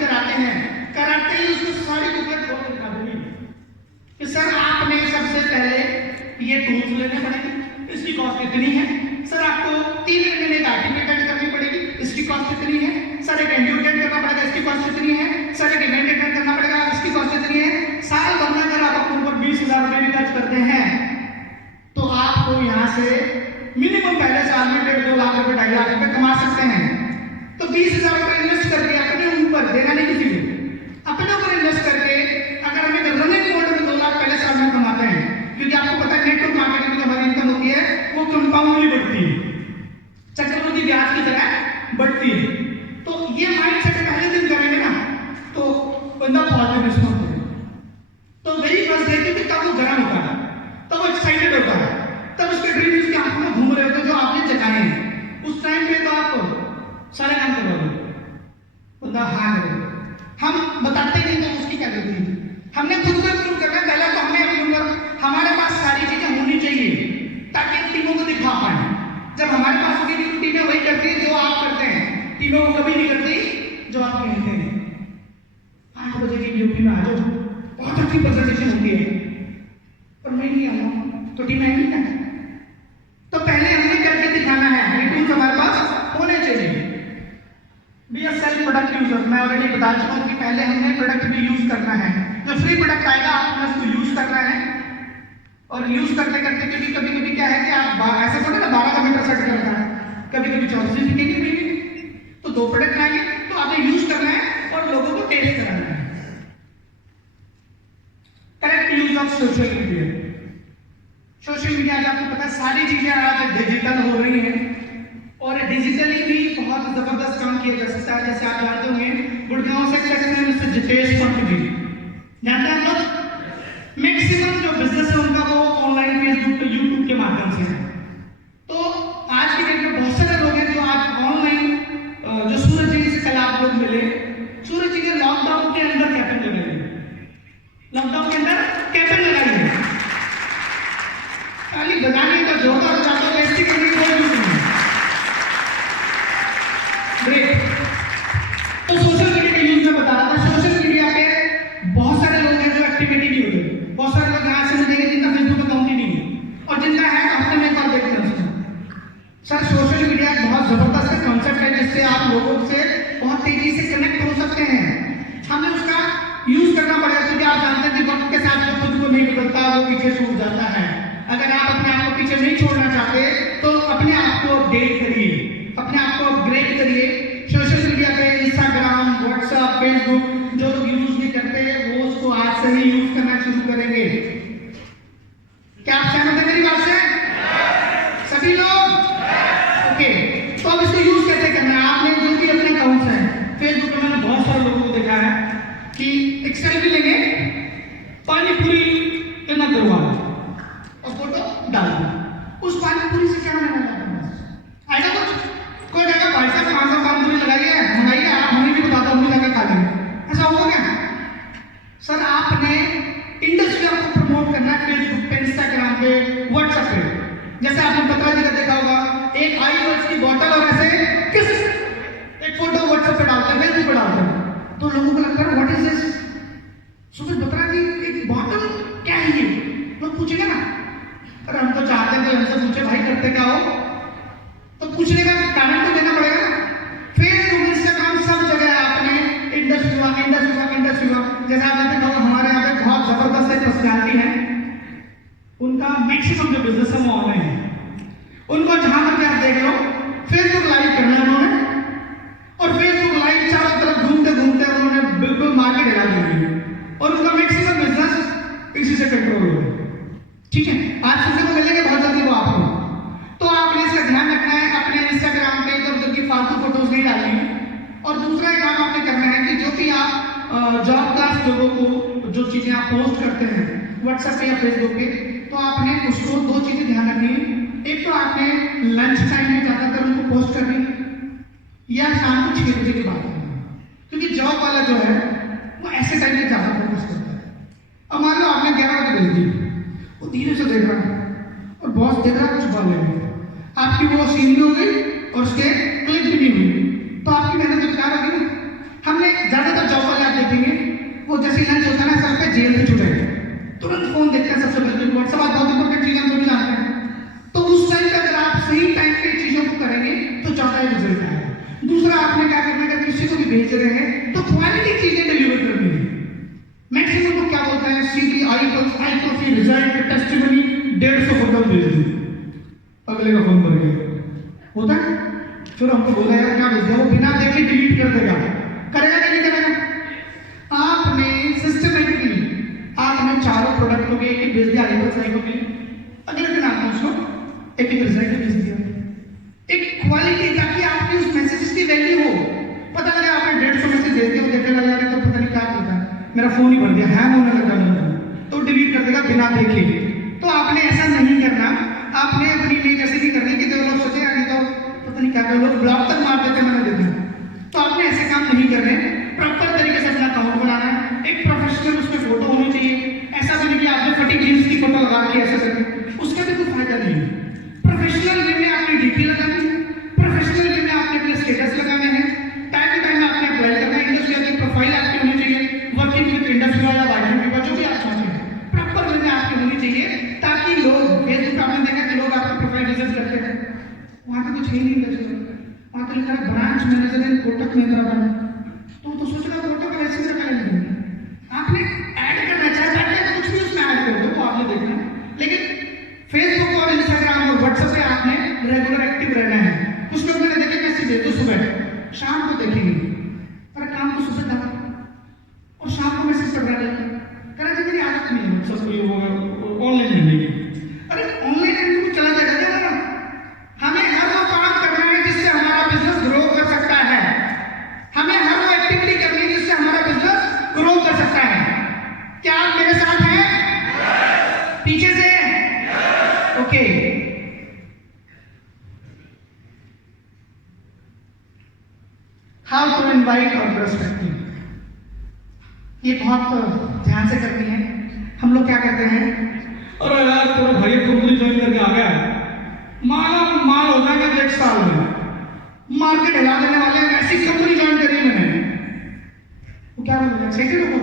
कराते ही उसको सारी बुकलेट खोल के दिखा देंगे कि सर आपने सबसे पहले ये टूल्स लेने पड़ेंगे, इसकी कॉस्ट इतनी है, सर आपको 3 महीने में एक आर्टिकल अटेंड करनी पड़ेगी, इसकी कॉस्ट इतनी है, सर एक एनजीओ अटेंड करना पड़ेगा, इसकी कॉस्ट इतनी है, सर एक इवेंट अटेंड करना पड़ेगा, इसकी कॉस्ट इतनी है। साल भर में अगर आप अपने ऊपर 20,000 रुपये भी खर्च करते हैं तो आपको यहाँ से मिनिमम पहले साल में 1.5-2 लाख रुपए 2.5 लाख रुपए कमा सकते हैं। तो 20,000 रुपए इन्वेस्ट करके अपने ऊपर, देना नहीं किसी को, अपने ऊपर इन्वेस्ट करके अगर हमें रनिंग मोड में 2 लाख पहले साल में कमाते हैं, क्योंकि आपको पता है नेटवर्क मार्केटिंग में जो हमारी इनकम होती है वो कंपाउंडली बढ़ती है, चक्रवृद्धि ब्याज की तरह बढ़ती है। तो ये माइंडसेट पहले दिन करेंगे ना तो बंदा पॉजिटिव रिस्पॉन्स देगा। तो वही फर्स्ट डे, क्योंकि तब वो गर्म होता है, तब वो एक्साइटेड होता है, तब उसके ड्रीम उसकी आंखों में घूम रहे होते हैं जो आपने जगाए हैं। उस टाइम पे तो आप सारे काम करवाओगे, बंदा हाँ करेगा। हम बताते नहीं तो उसकी क्या गलती है, हमने खुद को इम्प्रूव करना है। पहले तो हमें अपने ऊपर हमारे पास सारी चीजें होनी चाहिए ताकि हम टीमों को दिखा पाए। जब हमारे पास होगी तो टीमें वही करती है जो आप करते हैं, टीमों को कभी नहीं करती जो आप कहते हैं। 8 बजे की ड्यूटी में आ जाओ, बहुत अच्छी प्रेजेंटेशन होती है, पर मैं नहीं आऊँ तो टीम आएगी ना। तो पहले हमें करके दिखाना है, ये टूल्स हमारे पास होने चाहिए। Be a self product user, मैं ऑलरेडी बता चुका हूँ कि पहले हमने प्रोडक्ट भी यूज करना है। जो फ्री प्रोडक्ट आएगा आपने उसको यूज करना है और यूज करते करते क्योंकि कभी कभी क्या है कि आप ऐसा थोड़ा ना 12 का मीटर सेट करना है, कभी कभी 24 दिखेंगे भी, तो 2 प्रोडक्ट आएंगे, तो आपने यूज करना है और लोगों को टेस्ट कराना है। Correct use of social media. Social media आज आपको पता है सारी चीजें आज डिजिटल हो रही हैं और डिजिटली भी बहुत जबरदस्त काम किया जा सकता है। जैसे आप जानते होंगे गुड़गांव से सेक्शन में मिस्टर जितेश पंत जी, जानते हैं आप लोग? मैक्सिमम जो बिजनेस है उनका वो ऑनलाइन फेसबुक पे यूट्यूब के माध्यम से है। तो आज की डेट में बहुत सारे लोग हैं जो आज ऑनलाइन, जो सूरज जी से कल आप लोग मिले, सूरज जी ने लॉकडाउन के अंदर कैंपेन लगाई, लॉकडाउन के अंदर कैंपेन लगाई है। खाली बजाने का जोरदार बजाता है, बेइज्जती करने की कोई जरूरत नहीं। ग्रेट। तो सोशल मीडिया का यूज में बता रहा था, सोशल मीडिया पे बहुत सारे लोग हैं जो एक्टिविटी नहीं होते, बहुत सारे लोग यहाँ से मुझे जिनका फेसबुक अकाउंट ही नहीं है और जिनका है हफ्ते में एक बार देखते हैं उसको। सर सोशल मीडिया एक बहुत जबरदस्त कॉन्सेप्ट है जिससे आप लोगों से बहुत तेजी से कनेक्ट हो सकते हैं। हमें उसका यूज करना पड़ेगा क्योंकि आप जानते हैं कि वक्त के साथ जो खुद को नहीं बदलता वो पीछे छूट जाता है। अगर आप अपने आप को पीछे नहीं छोड़ना चाहते तो अपने आप को अपडेट करिए, अपने आप को अपग्रेड करिए। सोशल मीडिया पे इंस्टाग्राम, व्हाट्सएप, फेसबुक जो लोग यूज नहीं करते वो उसको आज से ही यूज करना शुरू करेंगे। क्या आप सहमत हैं मेरी बात से? सभी लोग? ओके। तो अब इसको यूज कैसे करना है? आपने जो भी अपने अकाउंट्स हैं फेसबुक पे, मैंने बहुत सारे लोगों को देखा है कि एक सेल्फी लेंगे, पानी पूरी के ना दरवाजा और फोटो डाल दो। उस पानी पूरी से क्या होने वाला है? आएगा कुछ? कोई कहेगा भाई साहब 500 पानी पूरी लगाई है, मंगाइए, आप हमें भी बता दो, हम भी जाकर खा लेंगे। ऐसा होगा क्या? सर आपने इंडस्ट्री आपको प्रमोट करना है फेसबुक पे, इंस्टाग्राम पे, व्हाट्सएप पे। जैसे आपने पता जी का देखा होगा, एक आई वर्ड्स की बोतल और ऐसे किस एक फोटो व्हाट्सएप पे डालते हैं, फेसबुक पे डालते हैं, तो लोगों को लगता है what is this? Sumit Batra ji एक बोतल क्या है ये? लोग पूछेंगे ना, अरे हम तो चाहते हैं कि हमसे पूछे भाई करते क्या हो, तो पूछने का कारण तो देना पड़ेगा ना। फेसबुक, इंस्टाग्राम सब जगह आपने इंडस्ट्री जैसे आपने देखा होगा हमारे यहाँ पे बहुत जबरदस्त पर्सनैलिटी है, उनका मैक्सिमम जो बिजनेस है वो ऑनलाइन है। उनको जहां पर आप देख लो फेसबुक लाइव करना है उन्होंने, और फेसबुक लाइव चारों तरफ घूमते घूमते उन्होंने बिल्कुल मार्केट हिला दी और उनका मैक्सिमम बिजनेस इसी से कंट्रोल हो गया। ठीक है, आज सुनने को मिलेंगे बहुत जल्दी वो आपको। तो आपने इसका ध्यान रखना है, अपने इंस्टाग्राम पे इधर उधर की फालतू फोटोज नहीं डालनी है। और दूसरा एक काम आपने करना है कि जो भी आप जॉब क्लास लोगों को जो चीजें आप पोस्ट करते हैं व्हाट्सएप पे या फेसबुक पे, तो आपने उसको 2 चीजें ध्यान रखनी है। एक तो आपने लंच टाइम में ज्यादातर उनको पोस्ट करनी है या शाम को 6 बजे के बाद, क्योंकि जॉब वाला जो है वो ऐसे टाइम में ज्यादा फोकस करता है। अब मान लो आपने 11 बजे भेज दी, वो धीरे से देख रहा है और बॉस देख रहा है, छुपा लेंगे, आपकी वो सीन भी हो गई और उसके क्लिक भी नहीं हुई, तो आपकी मेहनत बेकार होगी ना। हमने ज्यादातर जॉब वाले आप देखेंगे वो जैसे लंच होता है ना सर पे जेल से छुटे तुरंत फोन देखते हैं सबसे पहले, व्हाट्सएप बहुत इंपॉर्टेंट चीज हम सभी जानते हैं। तो उस टाइम पे अगर आप सही टाइम पे चीजों को करेंगे तो ज्यादा रिजल्ट आएगा। दूसरा आपने क्या करना है, किसी को भी भेज रहे हैं तो क्वालिटी चीजें डिलीवर करनी है। मैक्सिमम लोग क्या बोलते हैं, सीधी आई कॉफी रिजल्ट टेस्टिमनी 150 फोटो भेज दी, अगले का फोन भर गया होता है, फिर हमको बोला यार क्या भेज दिया, वो बिना देखे डिलीट कर देगा, करेगा कि नहीं करेगा? आपने सिस्टमेटिकली आपने चारों प्रोडक्ट को एक एक भेज दिया, आई को भी अगले दिन आपने उसको एक एक रिजल्ट भेज दिया, एक क्वालिटी, ताकि आपकी उस मैसेज की वैल्यू हो। पता लगा आपने 150 मैसेज भेज दिया, वो देखने लगा तो पता नहीं क्या होता है, मेरा फोन ही भर दिया, हैंग होने लगा तो डिलीट कर देगा बिना देखे। तो आपने ऐसा नहीं करना, आपने अपनी नहीं कैसे नहीं करनी कि जो लोग सोचे नहीं तो पता नहीं क्या लोग ब्लॉक तक मार देते, मैंने देखा। तो आपने ऐसे काम नहीं करने, प्रॉपर तरीके से अपना अकाउंट बनाना है, एक प्रोफेशनल उसमें फोटो होनी चाहिए। ऐसा भी नहीं कि आपने फटी जींस की फोटो लगा के ऐसे करके, उसका भी कोई फायदा नहीं है। प्रोफेशनल वे में आपने डीपी लगानी है, प्रोफेशनल वे में आपने अपने स्टेटस लगाने हैं, टाइम टू टाइम आपने अप्लाई करना है, इंडस्ट्री की प्रोफाइल आपकी होनी चाहिए, वर्किंग विद इंडस्ट्री वाला वाइडर पेपर जो भी आप चाहते हैं प्रॉपर वे में आपकी होनी चाहिए, ताकि लोग फेसबुक आपने देखा कि लोग आपकी प्रोफाइल विजिट करते हैं, वहाँ पे कुछ ही नहीं इंडस्ट्री, वहाँ तो लिखा है ब्रांच मैनेजर इन कोटक महिंद्रा बैंक, तो सोच रहा कोटक ऐसे से कर लेंगे। आपने ऐड करना चाहते हैं तो कुछ भी उसमें ऐड कर दो, वो आपने देखना है, लेकिन पर्सपेक्टिव, ये बहुत ध्यान से करनी है। हम लोग क्या करते हैं, अरे यार तेरा भाई कंपनी ज्वाइन करके आ गया है, माल हो जाएगा 1 साल में, मार्केट हिला देने वाले हैं, ऐसी कंपनी ज्वाइन करी मैंने। वो क्या बोल रहे हैं, सही लोगों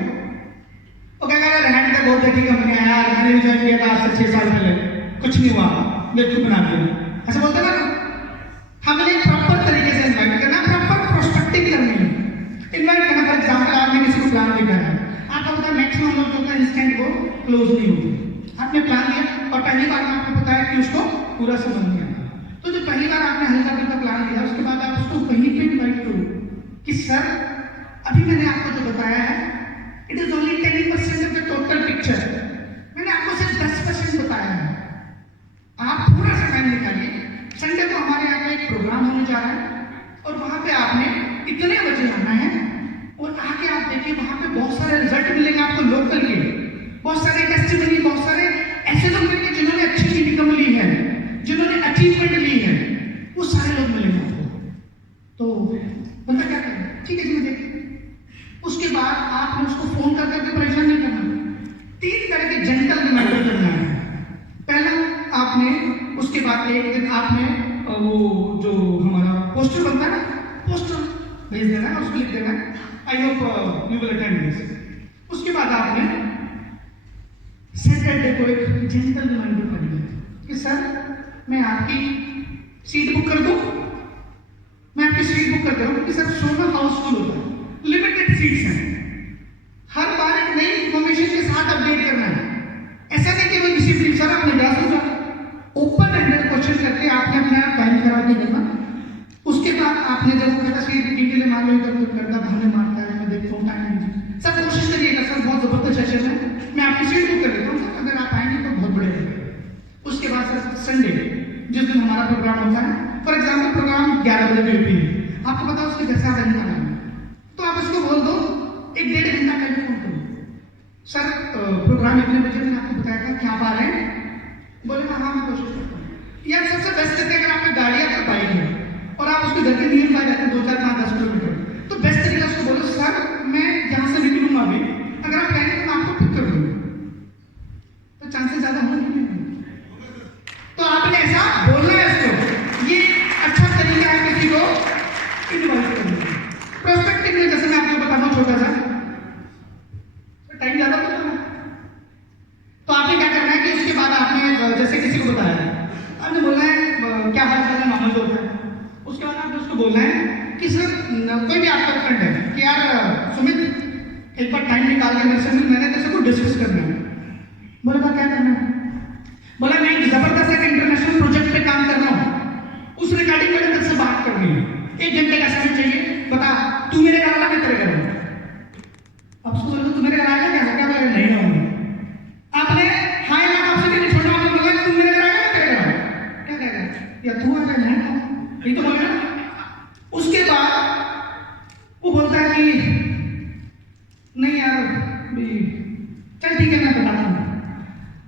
वो क्या कह रहे हैं, रहने का बहुत देखी कंपनी है यार, मैंने भी ज्वाइन किया था आज से 6 साल पहले, कुछ नहीं हुआ, बिल्कुल बना दिया, ऐसा बोलते ना। हमें प्रॉपर तरीके से इन्वाइट करना, प्रॉपर प्रोस्पेक्टिंग करनी है, इन्वाइट करना। फॉर एग्जाम्पल आपने किसी को प्लान भी करना है, आपको पता है मैक्सिमम लोग जो है इंस्टेंट वो क्लोज नहीं होते। आपने प्लान किया और पहली बार में आपको पता है कि उसको पूरा समझ नहीं आता, तो जो पहली बार आपने हल्का फुल्का प्लान किया, उसके बाद आप उसको कहीं पे इन्वाइट करो कि सर अभी मैंने आपको जो बताया है it is only 10% of the total picture, मैंने आपको सिर्फ 10% बताया है, आप थोड़ा सा टाइम निकालिए। संडे को हमारे यहाँ पे एक प्रोग्राम होने जा रहा है और वहाँ पे आपने इतने बजे आना है और आके आप देखिए वहाँ पे बहुत सारे रिजल्ट मिलेंगे आपको, लोकल के बहुत सारे टेस्टिमनी, बहुत सारे ऐसे लोग मिलेंगे जिन्होंने अच्छी इनकम ली है, जिन्होंने अचीवमेंट ली है, वो सारे लोग मिलेंगे आपको। तो बंदा क्या करेगा, ठीक है जी मैं देखिए। उसके बाद आपने उसको फोन कर करके परेशान नहीं करना, 3 तरह के जेंटल रिमाइंडर करना है। पहला आपने, उसके बाद एक दिन आपने वो जो हमारा पोस्टर बनता है ना, पोस्टर भेज देना है, उसको लिख देना है I hope you will attend this. उसके बाद आपने सैटरडे को एक जेंटल रिमाइंडर कर दिया कि सर मैं आपकी सीट बुक कर दूं, मैं आपकी सीट बुक कर दे रहा हूं क्योंकि सर शो में हाउसफुल होता है, लिमिटेड सीट्स हैं, हर बार एक नई इंफॉर्मेशन के साथ अपडेट करना है। ऐसा नहीं कि वो डिसिप्लिन सर आपने क्या सोचा, ओपन एंडेड क्वेश्चन करके आपने अपना टाइम खराब नहीं करना। उसके बाद आपने जब कहता सीट बुकिंग के लिए मान लो इधर करता बहाने मारता है, मैं देखता हूँ टाइम नहीं, सर कोशिश करिएगा सर बहुत जबरदस्त सेशन है, मैं आपकी सीट बुक कर देता हूँ सर, अगर आप आएंगे तो बहुत बढ़िया। उसके बाद सर संडे जिस दिन हमारा प्रोग्राम होता है, फॉर एग्जाम्पल प्रोग्राम 11 बजे यूपी है, आपको पता है उसके 10 आधा घंटा है, तो आप उसको बोल दो 1-1.5 घंटा पहले फोन करो, सर प्रोग्राम इतने बजे मैंने आपको बताया था, क्या बात है, बोले हाँ मैं कोशिश करता हूँ। यार सबसे बेस्ट है अगर आपकी गाड़ी या बाइक है और आप उसके घर के नियम पाए जाते हैं 2, 4, 5, 10 किलोमीटर, तो बेस्ट तरीका उसको बोलो सर मैं यहाँ से निकलूंगा अभी, अगर आप कहेंगे तो मैं आपको पिक कर दूंगा, तो चांसेस ज्यादा होंगे। तो आपने ऐसा बोलना है उसको, ये अच्छा तरीका है किसी को इन्वाइट करने का। प्रोस्पेक्टिव में जैसे मैं आपको बताता हूँ छोटा सा, टाइम ज्यादा तो करना, तो आपने क्या करना है कि उसके बाद आपने जैसे किसी को बताया, आपने बोलना है क्या हाल चाल है, मामला जो होता है, उसके बाद आपने उसको बोलना है कि सर कोई भी आपका फ्रेंड है कि यार सुमित एक बार टाइम निकाल के मेरे से मिल, मैंने तेरे से कुछ डिस्कस करना है। बोले क्या करना है, बोला मैं एक जबरदस्त एक इंटरनेशनल प्रोजेक्ट पे काम कर रहा हूँ, उस रिगार्डिंग मैंने तेरे से बात करनी है, 1 घंटे का समय चाहिए, बता तू मेरे घर आना, मैं तेरे घर आऊँ। अब उसको बोला तू मेरे घर आएगा क्या बोलेगा नहीं आऊंगा। आपने हाँ ना आपसे नहीं छोड़ा, आपने बोला तू मेरे घर आएगा मैं तेरे घर आऊँ, क्या कहेगा या तू आ गया नहीं आऊँ, यही तो बोलेगा। उसके बाद वो बोलता है कि नहीं यार चल ठीक है मैं बताता हूँ,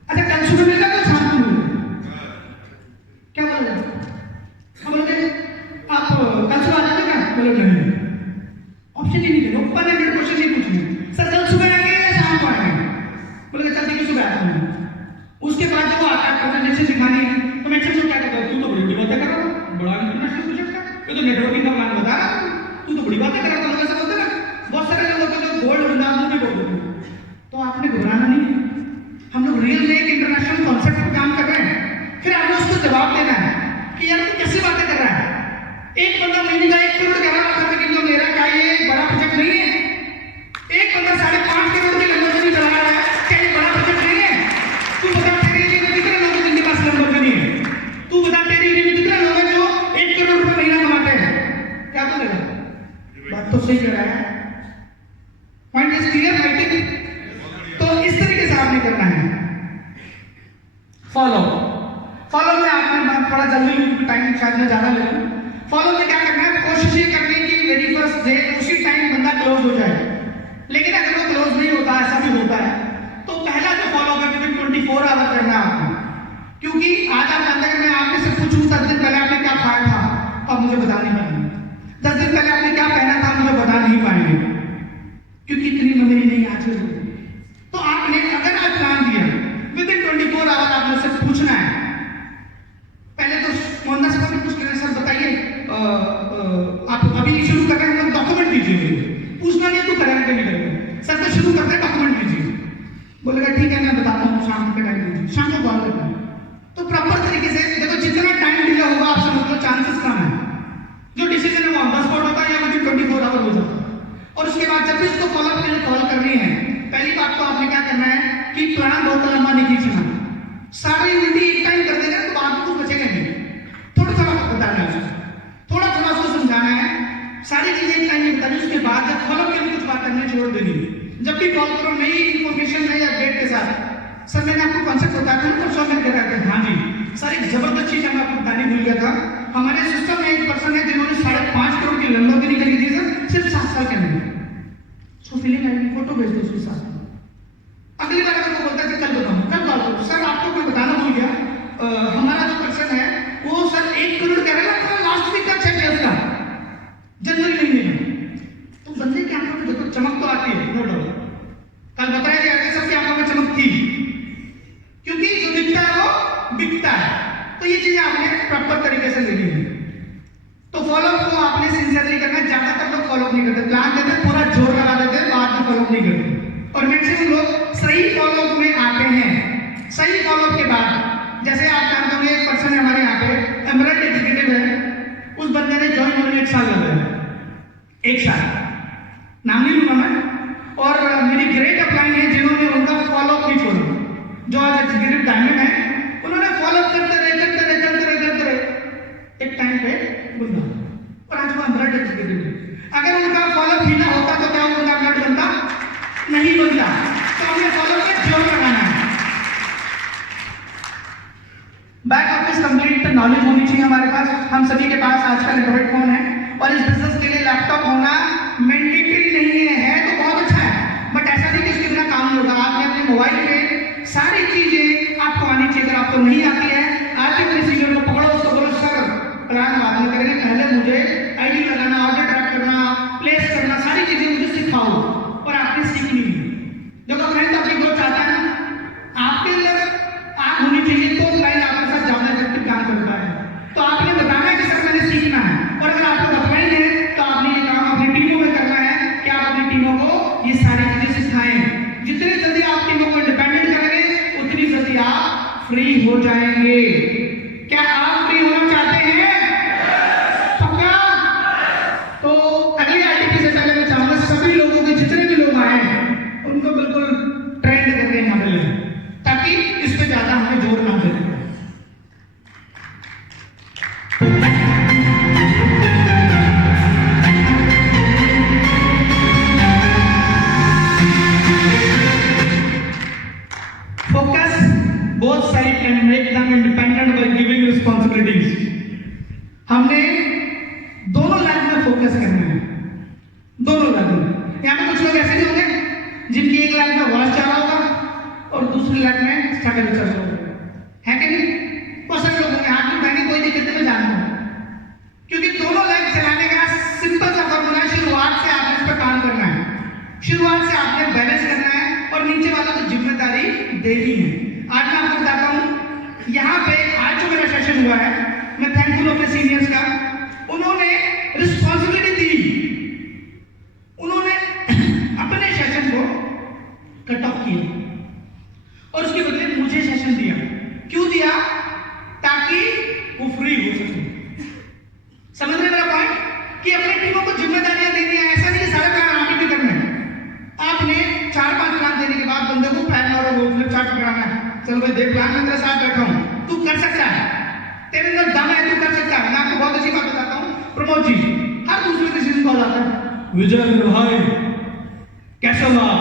अच्छा कल सुबह मिलेगा तो शाम को मिलेगा, क्या बोलेगा, हम बोलते आप कल सुबह आ जाते क्या, बोले नहीं, ऑप्शन ही नहीं देना, ओपन एंडेड क्वेश्चन नहीं पूछना, सर कल सुबह आएंगे या शाम को आएंगे, बोले चल ठीक है सुबह आता हूँ। उसके बाद जब वो आता है प्रेजेंटेशन दिखानी है तो मैक्सिमम क्या कहता है, तू तो बड़ी बड़ी बातें कर रहा है, बड़ा इंटरनेशनल प्रोजेक्ट है, ये तो नेटवर्किंग का प्लान बता रहा है, तू तो बड़ी बातें कर रहा था, ऐसा बोलते ना बहुत सारे लोग होते हैं जो गोल्ड बंदा मुंह में बोल देते हैं। तो आपने घबराना नहीं है, हम लोग रियल में एक इंटरनेशनल कॉन्सेप्ट पर काम कर रहे हैं, फिर आपने उसको जवाब देना है कि यार तू कैसी बातें कर रहा है, एक बंदा महीने का 1 करोड़ 11 लाख रुपए की मेरा क्या ये बड़ा प्रोजेक्ट नहीं है, एक बंदा 5.5 करोड़ की लंबरगिनी चला रहा है, क्या ये बड़ा प्रोजेक्ट नहीं है, तू बता तेरे एरिया में कितने लोग जिनके पास लंबरगिनी है, तू बता तेरे एरिया में कितने लोग हैं जो 1 करोड़ रुपए महीना कमाते हैं, क्या बोलेगा, बात तो सही कह रहा है, point is clear I think. तो इस तरीके से आपने करना है फॉलो में आपने थोड़ा जल्दी टाइम शायद में ज्यादा ले लूं, फॉलो में क्या करना है, कोशिश ही करनी कि वेरी फर्स्ट डे उसी टाइम बंदा क्लोज हो जाए, लेकिन अगर वो क्लोज नहीं होता, ऐसा भी होता है, तो पहला जो फॉलो करके 24 आवर करना है आपको, क्योंकि आज आप जानते हैं मैं आपने से पूछूं 10 दिन पहले आपने क्या खाया था, तो आप मुझे बता नहीं पाएंगे, 10 दिन पहले आपने क्या पहना था मुझे बता नहीं पाएंगे, नहीं आज जरूर। तो आपने अगर आज प्लान दिया विद इन 24 आवर आप मुझसे पूछना है, पहले तो मोहनदास को भी पूछ लेना, सर बताइए आप अभी शुरू कर रहे हैं तो डॉक्यूमेंट दीजिए मुझे, पूछना नहीं तो करेंगे नहीं करेंगे, सर तो शुरू करते हैं डॉक्यूमेंट दीजिए, बोलेगा ठीक है मैं बताता हूँ शाम के टाइम दीजिए, शाम को कॉल करना है। तो प्रॉपर तरीके से देखो, जितना टाइम डिले होगा आपसे मतलब चांसेस कम है, जो डिसीजन है वो ऑन द स्पॉट होता है या विद इन 24 आवर हो जाता है। और उसके बाद जब भी उसको फॉलोअप के लिए कॉल करनी है, पहली बात तो आपने क्या करना है कि प्लान बहुत लंबा नहीं खींचना, सारी यूनिटी एक टाइम कर देगा तो बाद में कुछ बचेगा नहीं, थोड़ा थोड़ा बताना है उसको, थोड़ा थोड़ा उसको समझाना है, सारी चीजें एक टाइम में बतानी, उसके बाद जब फॉलोअप के लिए कुछ बात करने छोड़ देनी। जब भी कॉल करो नई इन्फॉर्मेशन नई अपडेट के साथ, सर मैंने आपको कॉन्सेप्ट बताया था ना परसों में कह रहा था, हाँ जी सर एक जबरदस्त चीज मैं आपको बताने भूल गया था, हमारे सिस्टम में एक पर्सन है जिन्होंने 5.5 करोड़ की लंबोर्गिनी खरीदी थी सर, सिर्फ 7 साल के अंदर। उसको फीलिंग आएगी, फोटो भेज दो उसके साथ। अगली बार अगर वो बोलता है कि कल बताऊँ, कल कॉल करो, सर आपको मैं बताना भूल गया, हमारा जो पर्सन है वो सर 1 करोड़ कह रहा है, लास्ट वीक का चेक है उसका, जनवरी महीने में। तो बंदे की आंखों में देखो चमक तो आती है, नो डाउट, कल बताया गया सबकी आंखों में चमक थी, क्योंकि जो दिखता है वो बिकता है। तो ये चीजें आपने प्रॉपर तरीके से लेनी है। तो फॉलोअप को आपने सिंसियरली करना है, ज्यादातर लोग फॉलोअप नहीं करते, प्लान देते पूरा जोर लगा देते हैं, बाद में फॉलोअप नहीं करते, और मैक्सिमम लोग सही फॉलोअप में आते हैं। सही फॉलोअप के बाद जैसे आप जानते होंगे एक पर्सन है हमारे यहाँ पे एमरल्ड एग्जीक्यूटिव है, उस बंदे ने ज्वाइन होने में 1 साल लगा है, 1 साल, नाम नहीं लूंगा मैं, और मेरी ग्रेट अपलाइन है जिन्होंने उनका फॉलोअप नहीं छोड़ा, जो आज एग्जीक्यूटिव डायमंड है, उन्होंने फॉलोअप करते रहे एक टाइम पे बुंदा, और आज वो एमरल्ड एग्जीक्यूटिव है। अगर उनका फॉलोअप ही ना होता तो क्या उनका एमरल्ड बनता? नहीं बनता। तो हमें फॉलोअप पे जोर लगाना है। बैक ऑफिस कंप्लीट नॉलेज होनी चाहिए हमारे पास, हम सभी के पास आजकल एंड्रॉइड फोन है, और इस बिजनेस के लिए लैपटॉप होना मैंडेटरी नहीं है तो बहुत अच्छा है, बट ऐसा नहीं कि उसके बिना काम नहीं होगा। आपने अपने मोबाइल पे सारी चीजें आपको आनी चाहिए, अगर आपको नहीं आती है आज के प्रोसीजर को पकड़ो, उसको बोलो सर प्लान बाद में करेंगे, पहले मुझे आईडी लगाना, ऑर्डर ट्रैक करना, प्लेस करना, सारी चीजें मुझे सिखाओ, और आपने सीखनी है। जब फ्रेंड अपनी ग्रोथ चाहता है ना, आपके अंदर आप होनी चाहिए तो क्लाइंट आपके साथ ज्यादा इफेक्टिव काम कर पाए। तो आपने बताना है कि सर मैंने सीखना है, और अगर आपको अपलाइन है तो आपने ये काम अपनी टीमों में करना है कि आप अपनी टीमों को ये सारी चीजें सिखाएं। जितने जल्दी आप टीमों को इंडिपेंडेंट करेंगे उतनी जल्दी आप फ्री हो जाएंगे। क्या आप फ्री होना चाहते हैं? पक्का? तो अगली आरटीपी से पहले मैं चाहूंगा सभी लोगों के जितने भी लोग आए हैं उनको बिल्कुल ट्रेंड करके यहाँ पे ले, ताकि इस पे ज्यादा हमें जोर ना देना। Focus both sides and make them independent by giving responsibilities. हमने दोनों लाइन में फोकस करना है, दोनों लाइन में। यहाँ पे कुछ लोग ऐसे भी होंगे जिनकी एक लाइन में वॉच चल रहा होगा और दूसरी लाइन में स्ट्रगल चल रहा होगा, है कि नहीं? बहुत सारे लोग होंगे, हाथ में उठाने कोई दिक्कत नहीं, मैं जानता हूँ, क्योंकि दोनों लाइन चलाने का सिंपल सा फॉर्मूला है, शुरुआत से आपने इस पर काम करना है, शुरुआत से आपने बैलेंस करना है, और नीचे वालों को जिम्मेदारी देनी है। आज मैं आपको बताता हूँ, यहाँ पे आज जो मेरा सेशन हुआ है, मैं थैंकफुल अपने सीनियर्स का, उन्होंने रिस्पॉन्सिबिलिटी दी, उन्होंने अपने सेशन को कट ऑफ किया और उसके बदले मुझे सेशन दिया। क्यों दिया? ताकि वो फ्री हो सके। समझ रहे मेरा पॉइंट? कि अपनी टीमों को जिम्मेदारियां देनी है, ऐसा नहीं सारा काम आप ही करना है। आपने 4-5 प्लान देने के बाद बंदे को प्लान और वो फ्लिप चार्ट पकड़ाना है, चलो भाई देख प्लान में तेरे साथ बैठा हूं, तू कर सकता है, तेरे अंदर दम है, तू कर सकता है। मैं आपको बहुत अच्छी बात बताता हूँ, प्रमोद जी हर दूसरे डिसीजन कॉल आता है, विजय मेरे भाई कैसे हो आप?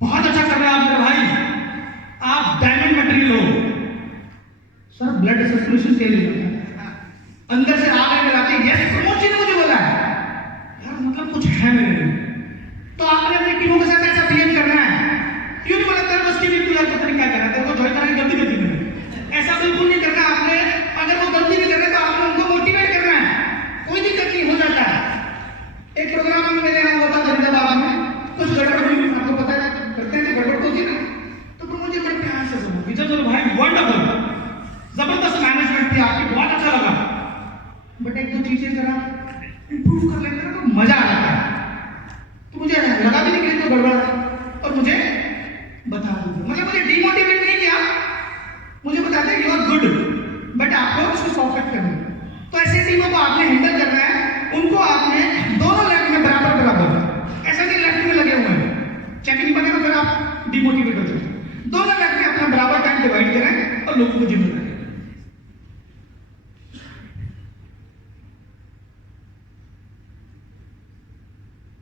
बहुत अच्छा कर रहे हैं आप मेरे भाई, आप डायमंड मटेरियल हो। सर ब्लड सर्कुलेशन के लिए अंदर से आग लगाते हैं, यस प्रमोद जी ने मुझे बोला है, यार मतलब कुछ है मेरे लिए। तो आपने अपनी टीमों के साथ ऐसा बिहेव करना है। क्यों नहीं बोला तेरे बस की भी तू यार पता नहीं क्या कर रहा है, तेरे को ज्वाइन करने की गलती करती है, ऐसा बिल्कुल नहीं करना आपने। अगर वो गलती नहीं कर रहे तो आपने उनको मोटिवेट करना है, कोई दिक्कत नहीं, हो जाता है। एक प्रोग्राम में मेरे यहाँ होता था फरीदाबाद में, कुछ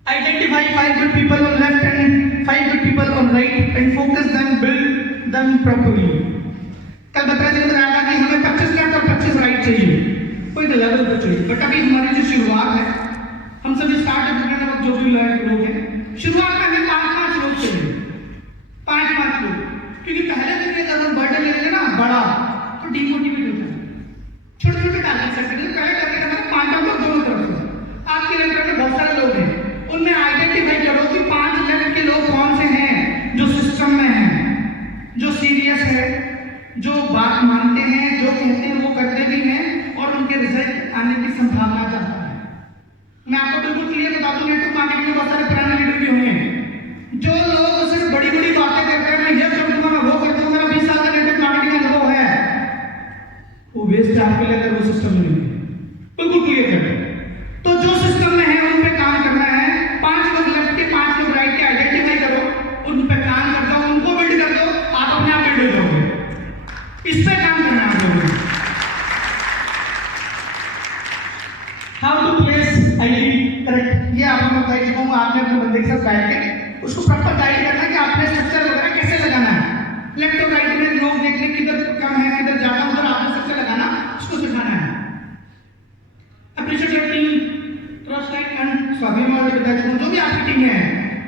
Identify 5 good people on left and 5 good people on right and focus them, build them properly. कल बताया था कि हमें 25 लेफ्ट और 25 राइट चाहिए, कोई तो लेवल पर चाहिए। बट अभी हमारी जो शुरुआत है, हम सभी स्टार्टअप करने वाले जो भी लोग हैं, शुरुआत में हमें 5-5 लोग चाहिए, 5-5 लोग, क्योंकि पहले दिन में जब हम बर्डन लेंगे ना बड़ा तो डिमोटिवेट होता है। छोटे-छोटे टारगेट सेट करेंगे, पहले टारगेट हमारा 5 लोग दोनों तरफ से। आपके लेफ्ट में बहुत सारे लोग हैं, उनमें आइडेंटिफाई करो कि 5 लेवल के लोग कौन से हैं जो सिस्टम में हैं, जो सीरियस है, जो बात मानते हैं, जो कहते हैं वो करते भी हैं और उनके रिजल्ट आने की संभावना ज्यादा है। मैं आपको बिल्कुल क्लियर बता दूं, नेटवर्क मार्केटिंग में बहुत सारे पुराने लीडर भी होंगे जो लोग सिर्फ बड़ी बड़ी बातें करते हैं, मैं ये कर दूंगा, मैं वो कर दूंगा, मेरा 20 साल का नेटवर्क मार्केटिंग का अनुभव है, वो वेस्ट है आपके लिए अगर वो सिस्टम में नहीं। बिल्कुल क्लियर करें तो जो सिस्टम में है उन पे काम करना है। 5 लोग लेफ्ट के 5 लोग राइट के आइडेंटिफाई करो, उन पे काम कर दो, उनको बिल्ड कर दो, आप अपने आप बिल्ड हो जाओगे। इस पे काम करना है आपको। How to place ID correct, ये आपको बताइए कहूँगा, आपने अपने बंदे के साथ बैठ के उसको प्रॉपर गाइड करना कि आपने स्ट्रक्चर वगैरह कैसे लगाना है। लेफ्ट और राइट में लोग देखने किधर कम है किधर ज्यादा, उधर आपने स्ट्रक्चर लगाना, उसको सिखाना है। Appreciate your team, trust like and स्वाभिमान वाले विद्यार्थी जो भी आपकी टीम में है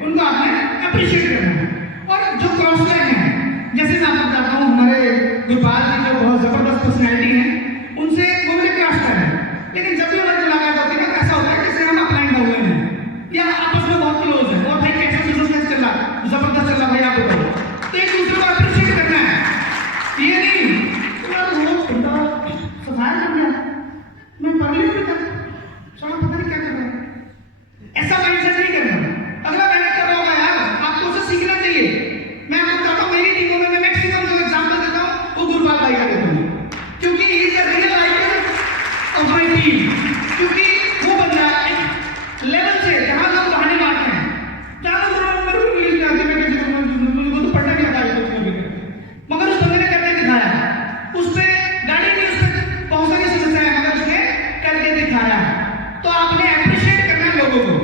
उनको आपने अप्रिशिएट करना है। और जो क्रॉस लाइन है, जैसे मैं आपको बताता हूँ, हमारे गोपाल जी जो बहुत जबरदस्त पर्सनैलिटी है, उनसे वो मेरे क्रॉस लाइन है, लेकिन जब भी हमारी मुलाकात होती है ना, ऐसा होता है जैसे हम अपलाइन डाउन हैं या आपस में बहुत क्लोज है, और भाई कैसा बिजनेस चल रहा, जबरदस्त चल रहा भाई, आप बताओ, तो एक दूसरे को अप्रिशिएट करना है। ये नहीं यार वो बंदा सफाया कर रहा है, मैं पढ़ लिया अभी तक, चलो पता नहीं क्या कर रहा है, ऐसा माइंडसेट नहीं करना। अगला मेहनत कर रहा होगा यार, आपको उससे सीखना चाहिए। मैं आपको बताता हूँ, मेरी टीमों में मैं मैक्सिमम जो एग्जांपल देता हूँ वो गुरपाल भाई का देता हूँ, क्योंकि he is the real icon of my team. क्योंकि वो बंदा एक लेवल से जहाँ लोग बहाने मारते हैं, जहाँ लोग मेरे को इंग्लिश में आते हैं, मैं कैसे करूँगा, मुझे तो पढ़ना नहीं आता है कुछ भी, मगर उस बंदे ने करके दिखाया। उस पे गाड़ी नहीं, उस पे बहुत सारी समस्या है, मगर उसने करके दिखाया। तो आपने अप्रिशिएट करना है लोगों को।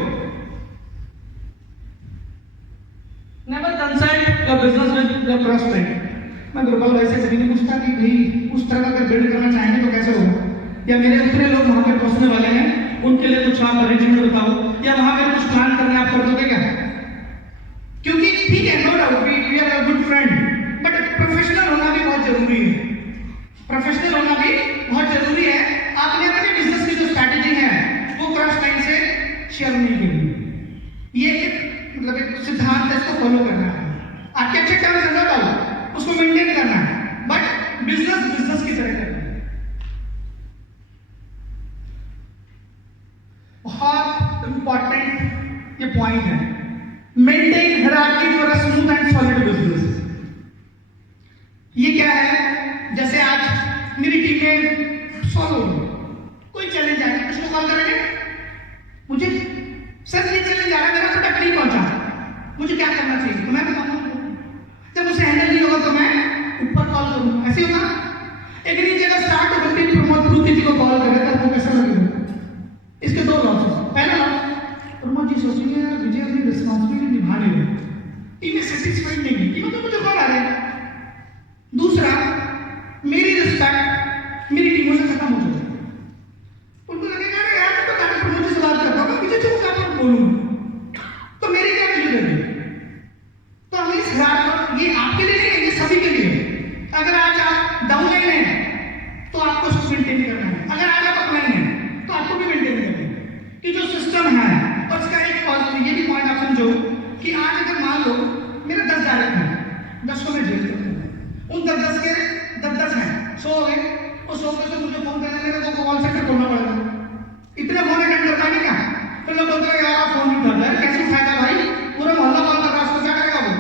Never consult your business with your prospect. मैं गुरपाल भाई से कभी नहीं पूछता कि भाई उस तरह का अगर बिल्ड करना चाहेंगे तो कैसे होगा, या मेरे उतने लोग वहां पे पहुंचने वाले हैं उनके लिए कुछ आप अरेंजमेंट बताओ, या वहां पे कुछ प्लान करना है, आप कर दोगे क्या? क्योंकि ठीक है, no doubt we are a good friend, but professional होना भी बहुत जरूरी है। प्रोफेशनल होना भी बहुत जरूरी है। आपने अपने बिजनेस की जो स्ट्रैटेजी है वो क्रॉस लाइन से शेयर नहीं करनी। ये मतलब एक सिद्धांत है, इसको फॉलो करना है। आपके अच्छे टर्म्स है ना, उसको मेंटेन करना है, बट बिजनेस बिजनेस की तरह करना है। बहुत इंपॉर्टेंट ये पॉइंट है, maintain hierarchy for a smooth and solid business. ये क्या है, जैसे आज मेरी टीम में 100 लोग, कोई चैलेंज आएगा, किसको कॉल करेंगे, मुझे सर ये चैलेंज आ रहा है, मेरा प्रोडक्ट नहीं पहुंचा, मुझे क्या करना चाहिए, तो मैं बताऊंगा। जब उसे हैंडल नहीं होगा तो मैं ऊपर कॉल करूंगा, ऐसे होगा। एक नीचे का स्टार्ट होकर टीम प्रमोद प्रूति जी को कॉल करेगा, तो वो कैसा लगेगा? इसके 2 लॉस है। पहला लॉस, प्रमोद जी सोचेंगे विजय अपनी रिस्पॉन्सिबिलिटी निभा नहीं रहे, टीम में सेटिस्फाइड नहीं है, तो मुझे कॉल आ रहा है। दूसरा, मेरी रिस्पेक्ट मेरी टीमों से खत्म हो जाएगी, उनको लगेगा अरे यार तो डायरेक्ट प्रमोद जी से बात करता हूँ, मुझे चुप कर बोलूंगा, तो मेरी क्या वैल्यू रहेगी? तो हम इस पर, ये आपके लिए नहीं है, ये सभी के लिए। अगर आज आप डाउन लाइन हैं तो आपको उसको मेंटेन करना है, अगर आज आप अप लाइन हैं तो आपको भी मेंटेन करना है कि जो सिस्टम है। और इसका एक ये भी पॉइंट आप समझो कि आज अगर मान लो मेरे 10 डायरेक्ट हैं, 10 को मैं जेल करता हूँ, उन 10 के 10 हैं, 100 हो गए, और 100 में से मुझे फोन करने लगे तो कॉल सेंटर खोलना पड़ेगा, इतने फोन अटेंड कर पाएंगे क्या? फिर लोग बोलते हैं यार आप फोन नहीं उठाते, कैसे उठाएगा भाई, पूरा मोहल्ला कॉल कर रहा है, उसको क्या करेगा वो?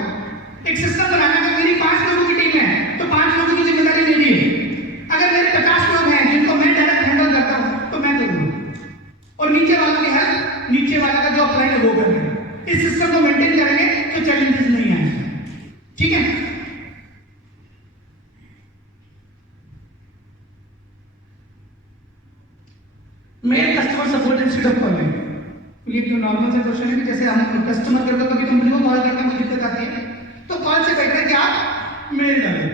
एक सिस्टम बनाना है। मेरी 5 लोगों की टीम है तो 5 लोगों की जिम्मेदारी मेरी है। अगर मेरे 50 लोग हैं जिनको मैं डायरेक्ट हैंडल करता हूं तो मैं करूंगा, और नीचे वालों की हेल्प नीचे वाला का जो अप्लाई है वो करेगा। इस सिस्टम को मेंटेन करेंगे तो चैलेंजेस नहीं आएंगे। ठीक है, main customer support institute of calling, ये तो नॉर्मल से क्वेश्चन है कि जैसे जैसे हम कस्टमर करके कभी कंपनी को कॉल करते हैं, मुझे दिक्कत आती है तो कॉल से बेटर है कि आप मेल डालें।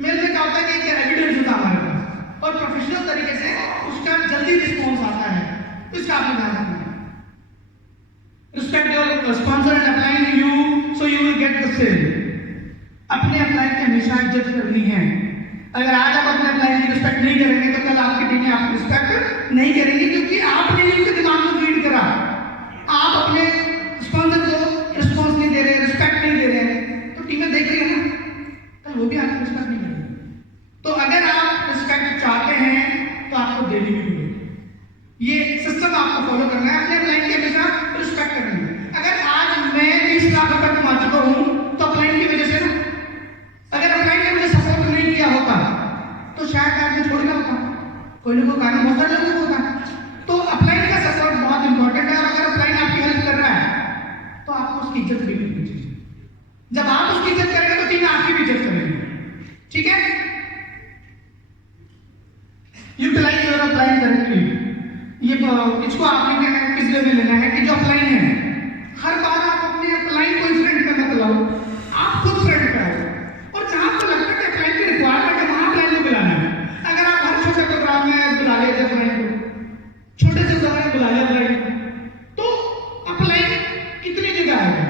मेल में क्या होता है कि एक एविडेंस होता है हमारे पास और प्रोफेशनल तरीके से उसका जल्दी रिस्पॉन्स आता है, तो इसका आपने ध्यान रखना है। Respect your sponsor and upline you so you will get the sale. अपने अप्लाइंग की हमेशा इज्जत करनी है। अगर आज आप अपने अप्लाइंग की रिस्पेक्ट नहीं करेंगे तो कल आपकी टीमें आपकी रिस्पेक्ट नहीं करेंगी, क्योंकि आपने नहीं उनके दिमाग में फीड करा। आप अपने स्पॉन्सर को रिस्पॉन्स नहीं दे रहे, रिस्पेक्ट नहीं दे रहे हैं, तो टीमें देख रही है ना, कल वो भी आपकी रिस्पेक्ट नहीं करेगी। तो अगर आप रिस्पेक्ट चाहते हैं तो आपको देनी भी होगी। ये सिस्टम आपको फॉलो करना है, अपने अप्लाइंग की हमेशा रिस्पेक्ट करनी है। अगर आज मैं 20 लाख रुपए कमा चुका हूं तो अप्लाइंग की वजह से ना, अगर अप्लाइंग ने मुझे सपोर्ट नहीं किया होता तो शायद आज मैं छोड़ गया होता, कोई ना कोई कारण बहुत सारे लोगों को होता। तो अप्लाइंग का सपोर्ट बहुत इंपॉर्टेंट है, और अगर अप्लाइंग आपकी हेल्प कर रहा है तो आपको उसकी इज्जत भी करनी चाहिए। जब आप उसकी इज्जत करेंगे तो टीम आपकी भी इज्जत करेगी। ठीक है, यूटिलाइज योर अप्लाइंग करेक्टली। ये इसको आपने किस वे में लेना है कि जो अप्लाइंग है, हर बार आप अपने अप्लाइंग को फ्रेंड पे मत लाओ, आप खुद फ्रेंड पे आओ। और जहां आपको लगता है कि अप्लाइंग की रिक्वायरमेंट है वहां अप्लाइंग को बुलाना है। अगर आप हर छोटे प्रोग्राम में बुला लेते अप्लाइंग को, छोटे से उदाहरण में बुला लिया अप्लाइंग, तो अप्लाइंग कितनी जगह आएगा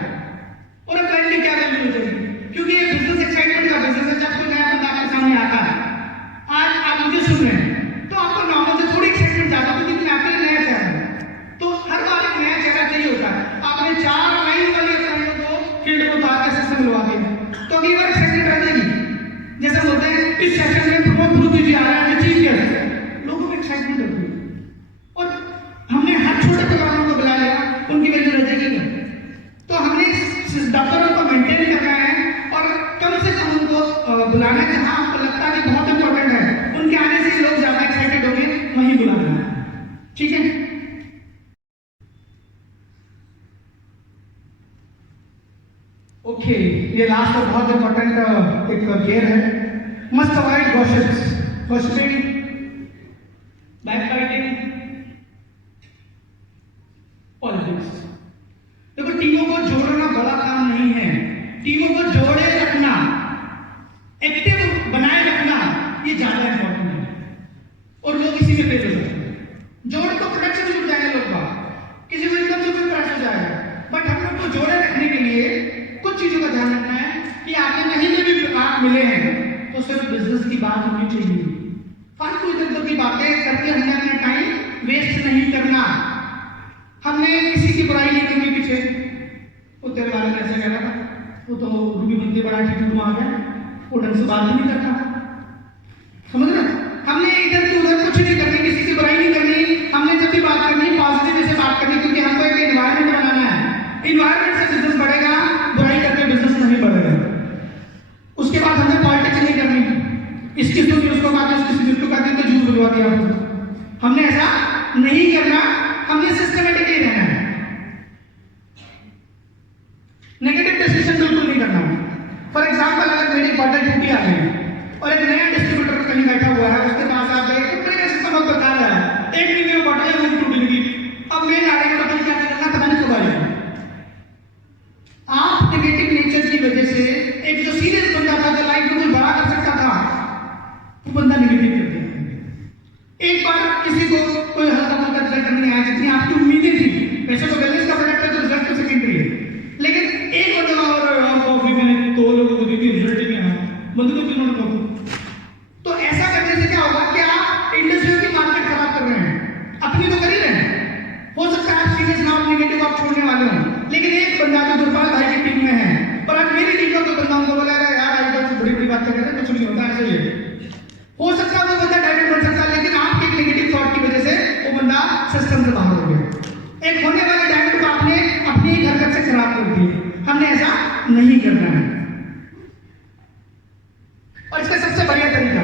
और अप्लाइंग की क्या वैल्यू हो जाएगी? क्योंकि ये बिजनेस एक्साइटमेंट का बिजनेस है। जब कोई नया बंदा आपके सामने आता है, आज आप मुझे सुन रहे हैं तो आपको नॉर्मल से थोड़ी एक्साइटमेंट ज्यादा होती है, क्योंकि आपके लिए नया चेहरा है। तो हर बार एक नया चेहरा चाहिए होता है। आपने 4 लाइन वाली अप्लाइंग को फील्ड में उतार के सिस्टम मिलवा दिया तो अगली बार एक्साइटमेंट आ जाएगी। जैसे बोलते हैं इस सेशन में प्रमोद गुरुजी जी आ रहे हैं, चीफ गेस्ट, लोगों में एक्साइटमेंट होती है। और हमने हर छोटे प्रोग्रामों को बुला लिया, उनकी वैल्यू रह जाएगी क्या? तो हमने डॉक्टरों को मेंटेन करना है और कम से कम उनको बुलाना है जहां आपको लगता है कि बहुत इंपॉर्टेंट है, उनके आने से लोग ज्यादा एक्साइटेड होंगे, वहीं बुलाना है। ठीक है, ओके, ये लास्ट और बहुत इंपॉर्टेंट एक केयर है। Must avoid gossips, gossiping, backbiting, politics. देखो, टीमों को जोड़ना बड़ा काम नहीं है, टीमों को जोड़े रखना, एक्टिव बनाए रखना, ये ज्यादा इंपॉर्टेंट है। और लोग इसी में फेल हो जाते हैं। जोड़ तो प्रोडक्शन जुड़ जाएंगे लोग का, किसी को इनकम से कोई क्रैश हो जाएगा। बट हम लोग को जोड़े रखने के लिए कुछ चीजों का ध्यान रखना है कि आपके कहीं में भी आप मिले हैं तो सिर्फ बिजनेस की बात होनी चाहिए। फालतू इधर की बातें करके हमने अपना टाइम वेस्ट नहीं करना। हमने किसी की बुराई नहीं करनी पीछे, वो तेरे बारे में ऐसा कह रहा था, वो तो रूबी बनते बड़ा एटीट्यूड में आ गया, वो ढंग से बात भी नहीं करता। समझ रहे? हमने इधर की उधर कुछ नहीं करनी, किसी की बुराई नहीं करनी। हमने जब भी बात करनी पॉजिटिव से बात करनी, क्योंकि हमको एक एनवायरमेंट बनाना है। इन्वायरमेंट से बिजनेस बढ़ेगा, बुराई करके बिजनेस नहीं बढ़ेगा। उसके बाद हमें पॉलिटिक्स नहीं करनी, इसकी सुनी उसको बात, उसकी उसको कहती तो झूठ बुलवा दिया। हमने ऐसा नहीं करना, हमने सिस्टमेटिकली रहना है। नेगेटिव डिसीजन बिल्कुल नहीं करना। फॉर एग्जाम्पल, अगर मेरी बॉटल टूटी आ गई और एक नया डिस्ट्रीब्यूटर कहीं बैठा हुआ है, उसके पास आप गए तो मेरे सिस्टम बहुत बता रहा है, एक दिन में बॉटल है वो टूट गई, अब मैं आ रही बॉटल क्या करना पता नहीं कब आएगा। आप नेगेटिव नेचर की वजह से एक जो सीरियस बंदा था, जो लाइफ में कुछ बड़ा कर सकता था, वो बंदा नेगेटिव कर दिया। एक बार किसी को कोई हल्का फुल्का रिजल्ट नहीं आया जितनी आपकी उम्मीदें थी, वैसे तो वेलनेस का प्रोडक्ट है तो रिजल्ट तो सेकेंडरी है, लेकिन एक बंदा और कॉफी मैंने 2 लोगों को दी थी, रिजल्ट ही नहीं आया, बंदे को किन्होंने कॉफी। तो ऐसा करने से क्या होगा कि आप इंडस्ट्री की मार्केट खराब कर रहे हैं, अपनी तो कर ही रहे हैं। हो सकता है आप सीरियस ना, नेगेटिव आप छोड़ने वाले हो, लेकिन एक बंदा जो गुरपाल भाई की टीम में है और आज मेरी टीम का कोई बंदा उनको बोला यार आज तो बड़ी बड़ी बात कर रहे हैं, कुछ नहीं होता, ऐसे ही है। हो सकता है वो बंदा डायरेक्ट बन सकता है, लेकिन आपके एक नेगेटिव थॉट की वजह से वो बंदा सिस्टम से बाहर हो गया। एक होने वाले डायरेक्ट को आपने अपनी ही हरकत से खराब कर दी। हमने ऐसा नहीं करना है। और इसका सबसे बढ़िया तरीका,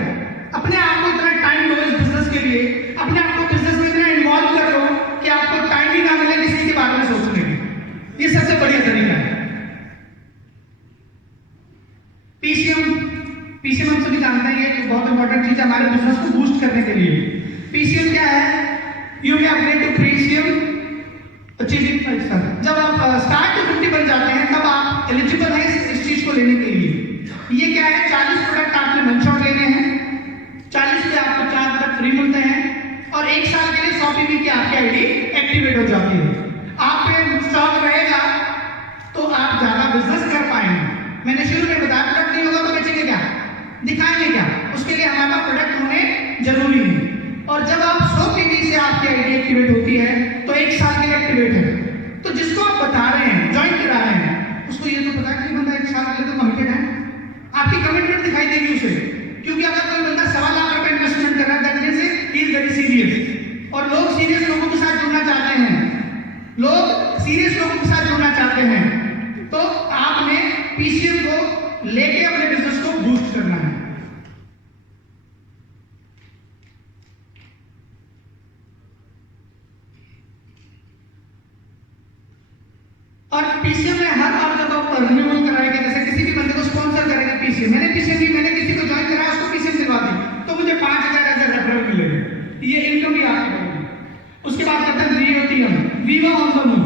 अपने आप को इतना टाइम दो इस बिजनेस के लिए, अपने आप को बिजनेस में इतना इन्वॉल्व कर लो कि आपको टाइम ही ना मिले किसी के बारे में सोचने के। ये सबसे बढ़िया तरीका है। पीसीएम हम सभी जानते हैं, ये बहुत इंपॉर्टेंट चीज है हमारे बिजनेस को बूस्ट करने के लिए। पीसीएम क्या है? You can upgrade to PCM achieving 5 star. जब आप स्टार लेने के लिए। ये क्या है, 40 प्रोडक्ट आपने वन शॉट लेने हैं, 40 पे आपको 4 प्रोडक्ट फ्री मिलते हैं और 1 साल के लिए 100 पीवी की आपकी आईडी एक्टिवेट हो जाती है। आप पे स्टॉक रहेगा तो आप ज्यादा बिजनेस कर पाएंगे। मैंने शुरू में बताया प्रोडक्ट नहीं होगा तो बेचेंगे क्या, दिखाएंगे क्या, उसके लिए हमारे पास प्रोडक्ट होने जरूरी है। और जब आप 100 पीवी से आपकी आईडी एक्टिवेट होती है तो 1 साल के लिए एक्टिवेट है। तो जिसको आप बता रहे हैं, ज्वाइन करा रहे हैं, उसको ये तो पता है कि बंदा 1 साल के लिए तो कमिटेड है। आपकी कमिटमेंट दिखाई देगी उसे, क्योंकि अगर कोई बंदा 1.25 लाख रुपए इन्वेस्टमेंट कर रहा है that means he is very serious. और लोग सीरियस लोगों के साथ जुड़ना चाहते हैं, लोग सीरियस लोगों के साथ जुड़ना चाहते हैं। तो आपने पीसीएम को लेके अपने बिजनेस को बूस्ट करना है। और पीसीएम में हर बार जब आप रिन्यूअल कराएंगे, जैसे किसी भी बंदे को स्पॉन्सर करेंगे पीसीएम, मैंने पीसीएम भी मैंने किसी को ज्वाइन कराया उसको पीसीएम दिलवा दी तो मुझे 5000 ऐसे रेफरल मिलेंगे, ये इनकम भी आपकी बढ़ेगी। उसके बाद करते हैं VOTM, viva on the move.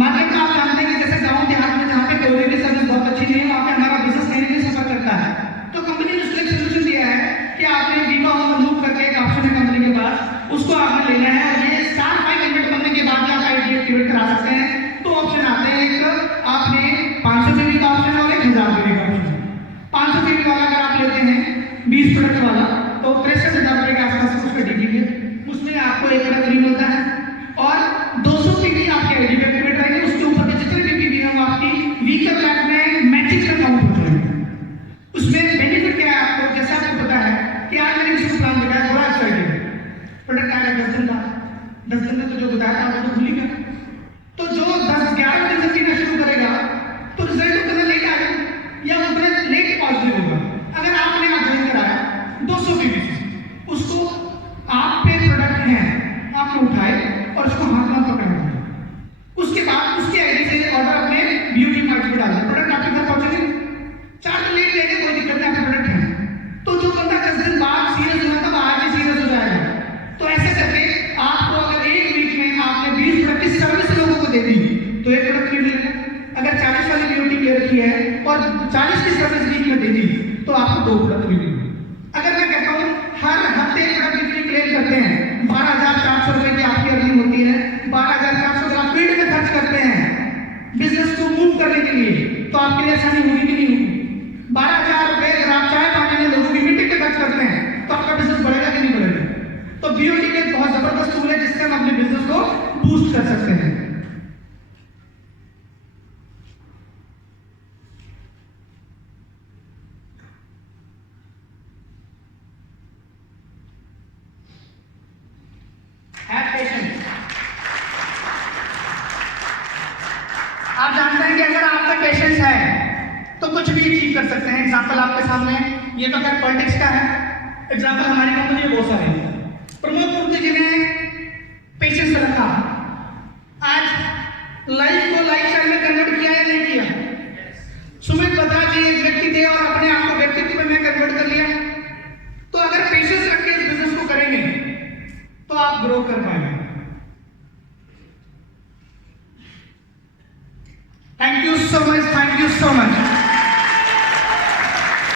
Market में आप जानते हैं कि जैसे गांव देहात में जहाँ पे कोरियर की सर्विस बहुत अच्छी नहीं है, वहाँ पे हमारा बिजनेस कहीं भी सफर करता है। तो कंपनी ने उसको एक सोल्यूशन दिया है कि आपने वीवा ऑन द मूव करके एक ऑप्शन है कंपनी के पास, उसको आपने लेना है और ये स्टार 500 बनने के बाद आप आईडी एक्टिवेट करा सकते हैं। तो ऑप्शन आते हैं, एक आपने 500 पीवी का ऑप्शन और 1000 पीवी का ऑप्शन। 500 पीवी वाला अगर आप लेते हैं 20 प्रोडक्ट वाला तो 63,000 रुपए के आसपास उसका डीपी है, उसमें आपको 1 प्रोडक्ट फ्री मिलता है और 200 पीवी आपके आईडी पे एक्टिवेट रहेंगे। उसके ऊपर के जितने भी पीवी हैं वो आपकी वीकल लैब में मैचिंग में काउंट होते हैं। उसमें बेनिफिट क्या है आपको, जैसे आपको पता है कि आज मैंने किसी को प्लान दिखाया, थोड़ा एक्साइटेड प्रोडक्ट आएगा 10 दिन बाद, 10 दिन में तो जो बताया था वो तो भूल ही गया। तो जो 10-11 दिन से पीना शुरू करेगा तो रिजल्ट उतना लेट आएगा या उतना लेट पॉजिटिव होगा। अगर आपने आज ज्वाइन कराया 200 पीवी से, उसको आप पे प्रोडक्ट है आपने उठाए और उसको हाथ में पकड़ा दिया, उसके बाद उसकी आईडी से ऑर्डर अपने ब्यूटी मार्केट में डाला, प्रोडक्ट आपके घर पहुंचेंगे। 4 दिन लेट लेने कोई दिक्कत नहीं, आपके प्रोडक्ट है। तो जो बंदा 10 दिन बाद सीरियस हुआ था वो आज ही सीरियस हो जाएगा। तो ऐसे करके आपको अगर 1 वीक में आपने 20 प्रोडक्ट की सर्विस लोगों को दे दी तो 1 प्रोडक्ट फ्री मिलेगा। अगर 40 वाली ब्यूटी ले रखी है और 40 की सर्विस वीक में दे दी तो आपको 2 प्रोडक्ट फ्री मिलेंगे। अगर मैं कहता हूँ हर हफ्ते प्रोडक्ट फ्री क्लेम करते हैं, 12,400 रुपए की आपकी अर्निंग होती है, 12,400 आप फील्ड में खर्च करते हैं बिजनेस को मूव करने के लिए, तो आपके लिए आसानी होगी कि नहीं होगी। 12,000 रुपए अगर आप चाय पानी में लोगों की मीटिंग में खर्च करते हैं तो आपका बिजनेस बढ़ेगा कि नहीं बढ़ेगा। तो बीओटी एक बहुत जबरदस्त टूल है जिससे हम अपने बिजनेस को बूस्ट कर सकते हैं। आप जानते हैं कि अगर आप में पेशेंस है तो कुछ भी अचीव कर सकते हैं। एग्जाम्पल आपके सामने, ये तो खैर पॉलिटिक्स का है, एग्जाम्पल हमारी कंपनी में बहुत सारे हैं। प्रमोद मूर्ति जी ने पेशेंस रखा, आज लाइफ को लाइफस्टाइल में कन्वर्ट किया या नहीं किया। सुमित बत्रा जी एक व्यक्ति थे और अपने आप को व्यक्तित्व में कन्वर्ट कर लिया। तो अगर पेशेंस रख के इस बिजनेस को करेंगे तो आप ग्रो कर पाएंगे। Thank you so much. Thank